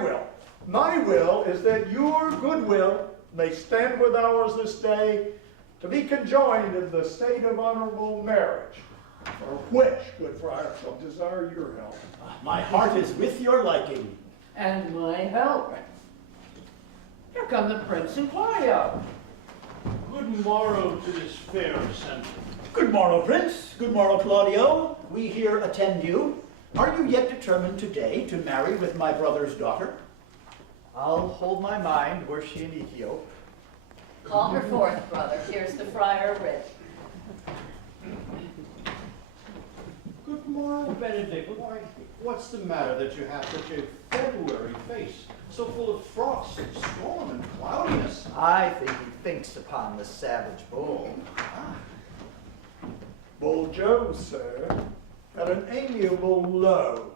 will is that your goodwill may stand with ours this day, to be conjoined in the state of honorable marriage, for which, good friar, shall desire your help. My heart is with your liking. And my help. Here come the prince and Claudio. Good morrow to this fair assembly. Good morrow, Prince. Good morrow, Claudio. We here attend you. Are you yet determined today to marry with my brother's daughter? I'll hold my mind were she in Ethiopia. Call her forth, brother. Here's the friar writ. Good morrow, Benedict. Why, what's the matter that you have such a February face, so full of frost and storm and cloudiness? I think he thinks upon the savage bull. Bull Joe, sir, had an amiable low,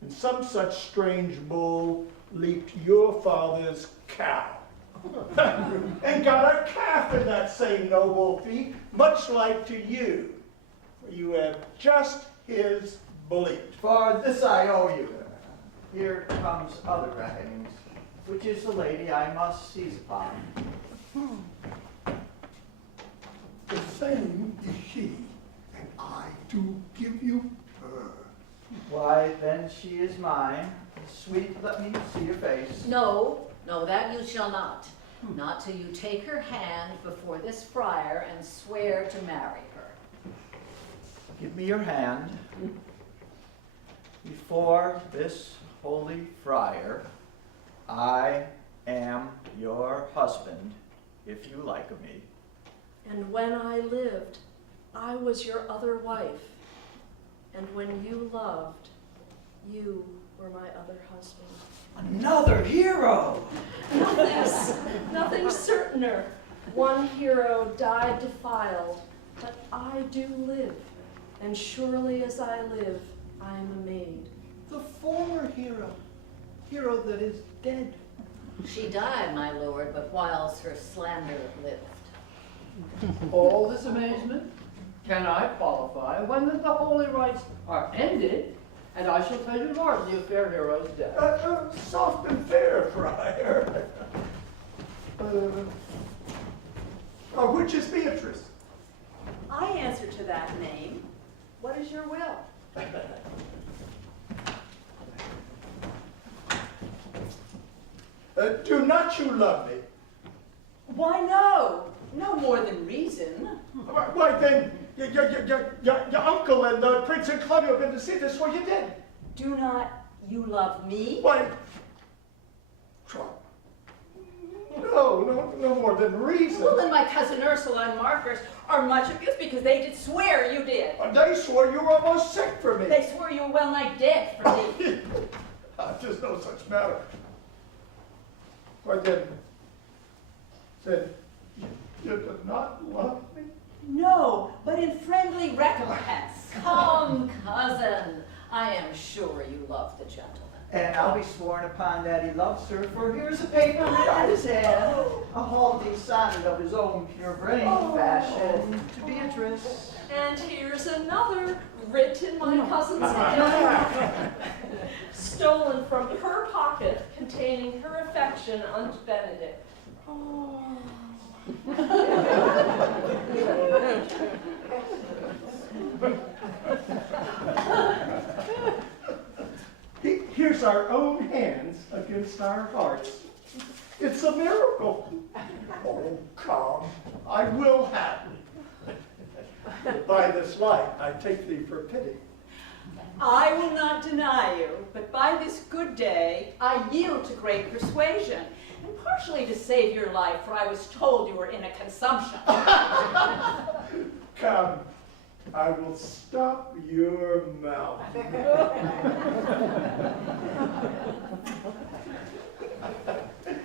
and some such strange bull leaped your father's cow. And got a calf in that same noble feat, much like to you, for you have just his belief. For this I owe you. Here comes other reckonings, which is the lady I must seize upon. The same is she, and I do give you her. Why, then she is mine. Sweet, let me see your face. No, that you shall not. Not till you take her hand before this friar and swear to marry her. Give me your hand. Before this holy friar, I am your husband, if you like me. And when I lived, I was your other wife. And when you loved, you were my other husband. Another hero! Nothing certainer. One hero died defiled, but I do live. And surely as I live, I am a maid. The former hero that is dead. She died, my lord, but whilst her slander lived. All this amazement? Can I qualify when the holy rites are ended, and I shall tell you more of the fair hero's death? Soft and fair, friar. Which is Beatrice? I answer to that name. What is your will? Do not you love me? Why, no. No more than reason. Why then, your uncle and Prince and Claudio have been to see this where you did. Do not you love me? Why, no more than reason. Well, then my cousin Ursula and Marcus are much abused because they did swear you did. They swore you were almost sick for me. They swore you were well nigh dead for me. There's no such matter. Why then, said, you do not love me? No, but in friendly recompense. Come, cousin, I am sure you love the gentleman. And I'll be sworn upon that he loves her, for here's a paper writ on his hand, a halting sonnet of his own pure brain fashion to Beatrice. And here's another writ in my cousin's hand, stolen from her pocket, containing her affection unto Benedict. Here's our own hands against our hearts. It's a miracle. Oh, come. I will have it. By this light, I take thee for pity. I will not deny you, but by this good day, I yield to great persuasion, and partially to save your life, for I was told you were in a consumption. Come, I will stop your mouth.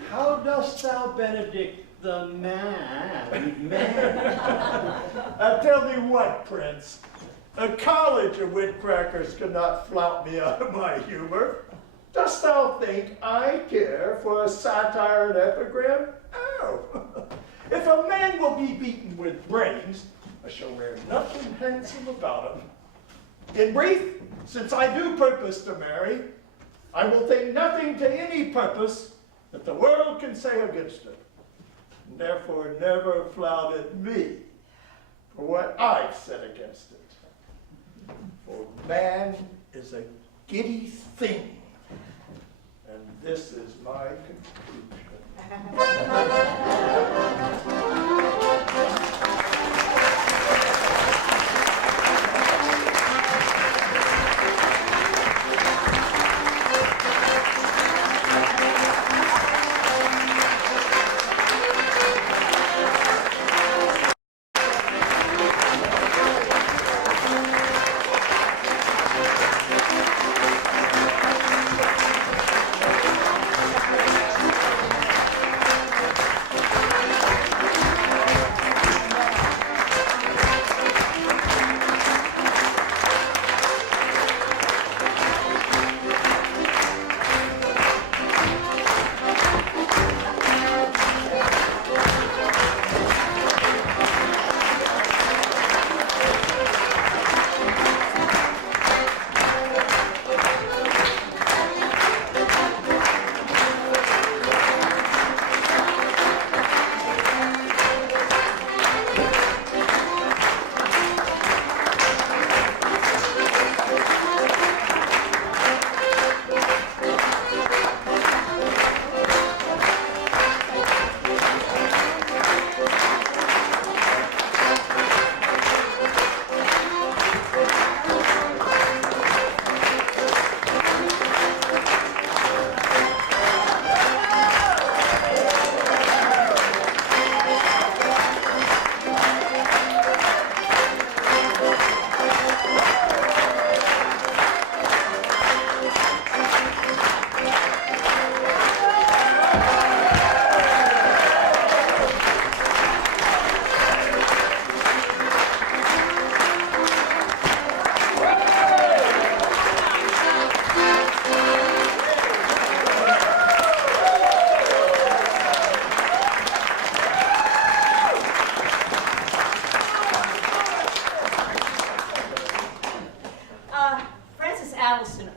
How dost thou, Benedict, the man? I tell thee what, Prince. A college of witcrackers cannot flout me out of my humor. Dost thou think I care for a satire and epigram? Oh! If a man will be beaten with brains, I shall wear nothing handsome about him. In brief, since I do purpose to marry, I will think nothing to any purpose that the world can say against it. And therefore never flout at me for what I've said against it. For man is a giddy thing, and this is my conclusion.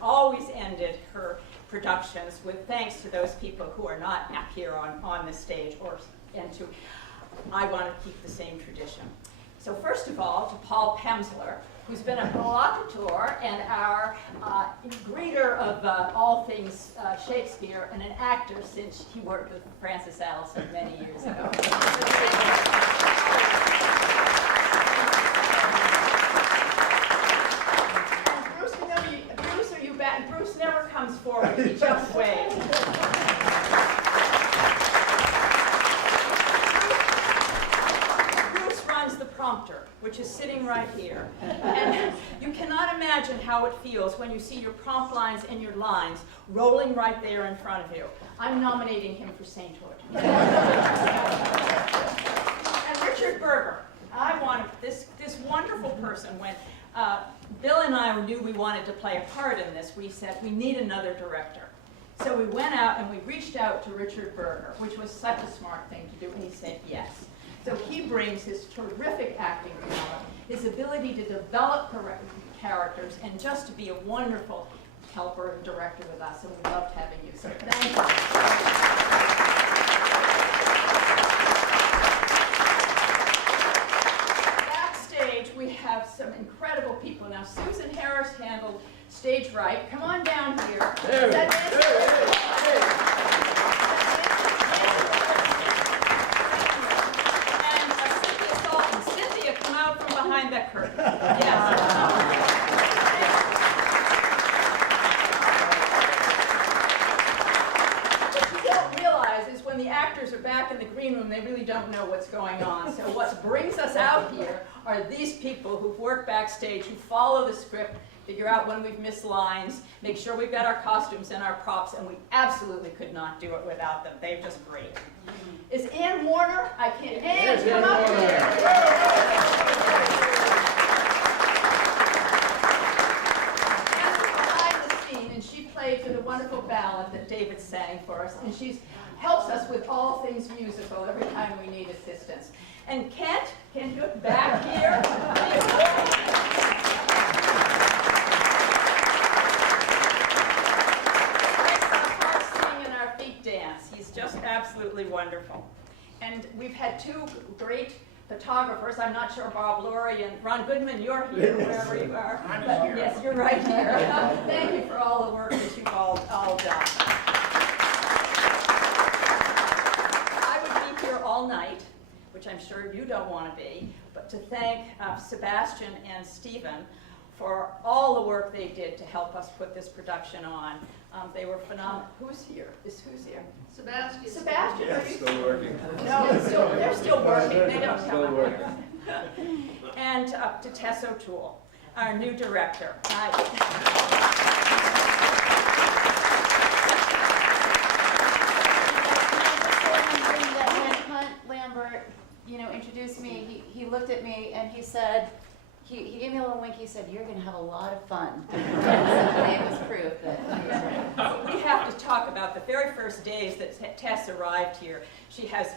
always ended her productions with thanks to those people who are not up here on the stage, I want to keep the same tradition. So first of all, to Paul Pemsler, who's been a provocateur and our greeter of all things Shakespeare and an actor since he worked with Francis Addison many years ago. Bruce, are you back? Bruce never comes forward, he just waves. The prompter, which is sitting right here. And you cannot imagine how it feels when you see your prompt lines and your lines rolling right there in front of you. I'm nominating him for sainthood. And Richard Berger. I wanted this wonderful person. When Bill and I knew we wanted to play a part in this, we said, we need another director. So we went out and we reached out to Richard Berger, which was such a smart thing to do, and he said yes. So he brings his terrific acting talent, his ability to develop characters, and just to be a wonderful helper and director with us, and we loved having you. So thank you. Backstage, we have some incredible people. Now, Susan Harris handled stage right. Come on down here. Behind that curtain. Yes. What you don't realize is when the actors are back in the green room, they really don't know what's going on. So what brings us out here are these people who've worked backstage, who follow the script, figure out when we've missed lines, make sure we've got our costumes and our props, and we absolutely could not do it without them. They're just great. Is Ann Warner? I can't. Ann, come up here. Played for the wonderful ballad that David sang for us, and she helps us with all things musical every time we need assistance. And Kent get back here. Makes our hearts sing and our feet dance. He's just absolutely wonderful. And we've had two great photographers. I'm not sure, Bob Lurie and Ron Goodman, you're here, wherever you are. But yes, you're right here. Thank you for all the work that you've all done. I would be here all night, which I'm sure you don't want to be, but to thank Sebastian and Stephen for all the work they did to help us put this production on. They were phenomenal. Who's here? Who's here? Sebastian. Sebastian, Yeah, are you still working. No, they're still working. They don't come up here. And to Tess O'Toole, our new director. When Hunt Lambert, introduced me, he looked at me and he said, he gave me a little wink. He said, "You're going to have a lot of fun." And it was proof that he was right. We have to talk about the very first days that Tess arrived here. She has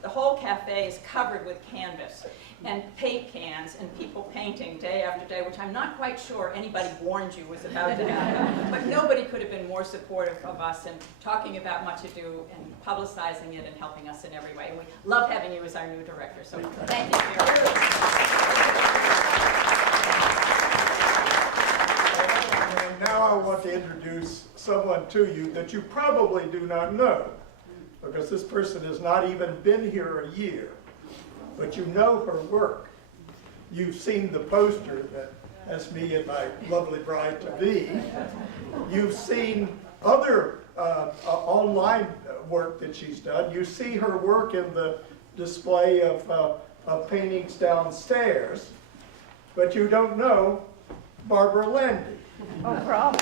the whole cafe is covered with canvas and paint cans and people painting day after day, which I'm not quite sure anybody warned you was about to happen. But nobody could have been more supportive of us and talking about Much Ado and publicizing it and helping us in every way. And we love having you as our new director. So thank you very much. And now I want to introduce someone to you that you probably do not know, because this person has not even been here a year, but you know her work. You've seen the poster that has me and my lovely bride-to-be. You've seen other online work that she's done. You see her work in the display of paintings downstairs, but you don't know Barbara Landy. Oh, bravo.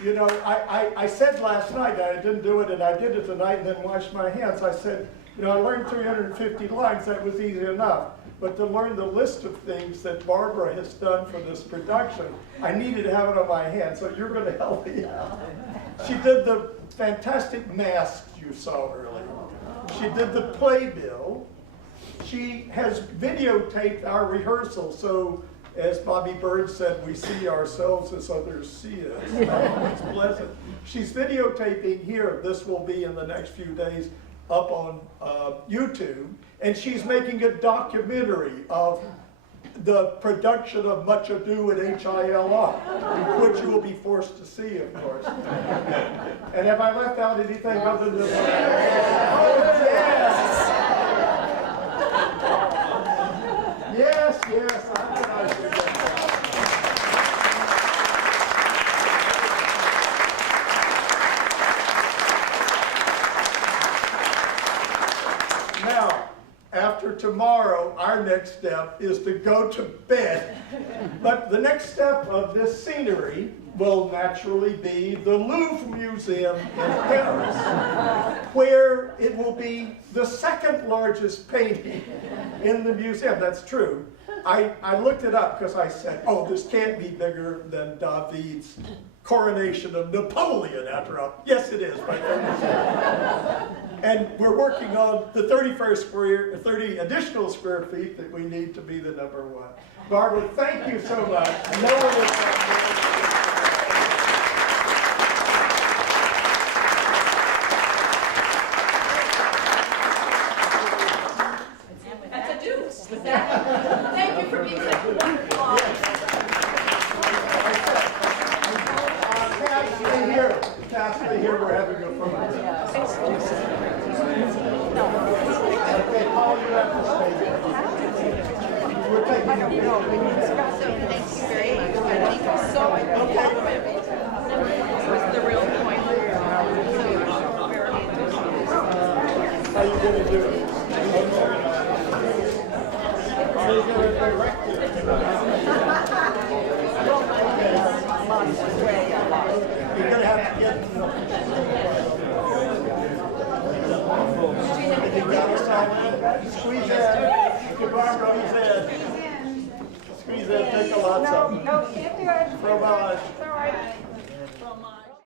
You know, I said last night that I didn't do it, and I did it tonight and then washed my hands. I said, you know, I learned 350 lines. That was easy enough. but to learn the list of things that Barbara has done for this production, I needed to have it on my hand, so you're going to help me out. She did the fantastic masks you saw earlier. She did the playbill. She has videotaped our rehearsal, so as Bobby Bird said, we see ourselves as others see us. It's pleasant. She's videotaping here. This will be in the next few days up on YouTube. And she's making a documentary of the production of Much Ado at HILR, which you will be forced to see, of course. And have I left out anything other than that? Oh, yes! Yes, yes, I thought I should get that. Now, after tomorrow, our next step is to go to bed. But the next step of this scenery will naturally be the Louvre Museum in Paris, where it will be the second largest painting in the museum. That's true. I looked it up because I said, oh, this can't be bigger than David's coronation of Napoleon after all. Yes, it is. And we're working on the 30 additional square feet that we need to be the #1. Barbara, thank you so much. No one is That's a deuce. Thank you for being such a wonderful audience. Stay here. Stay here. We're having a fun. Okay, Paul, you have to stay here. We're taking a picture. Thank you very much. I think it's so informative. It was the real point. How you going to do it? How you going to direct it? You're going to have to get... You got us all in. Squeeze in. Barbara, squeeze in. Squeeze in. Take a lot of. No, can't do it. Fromage. It's all right.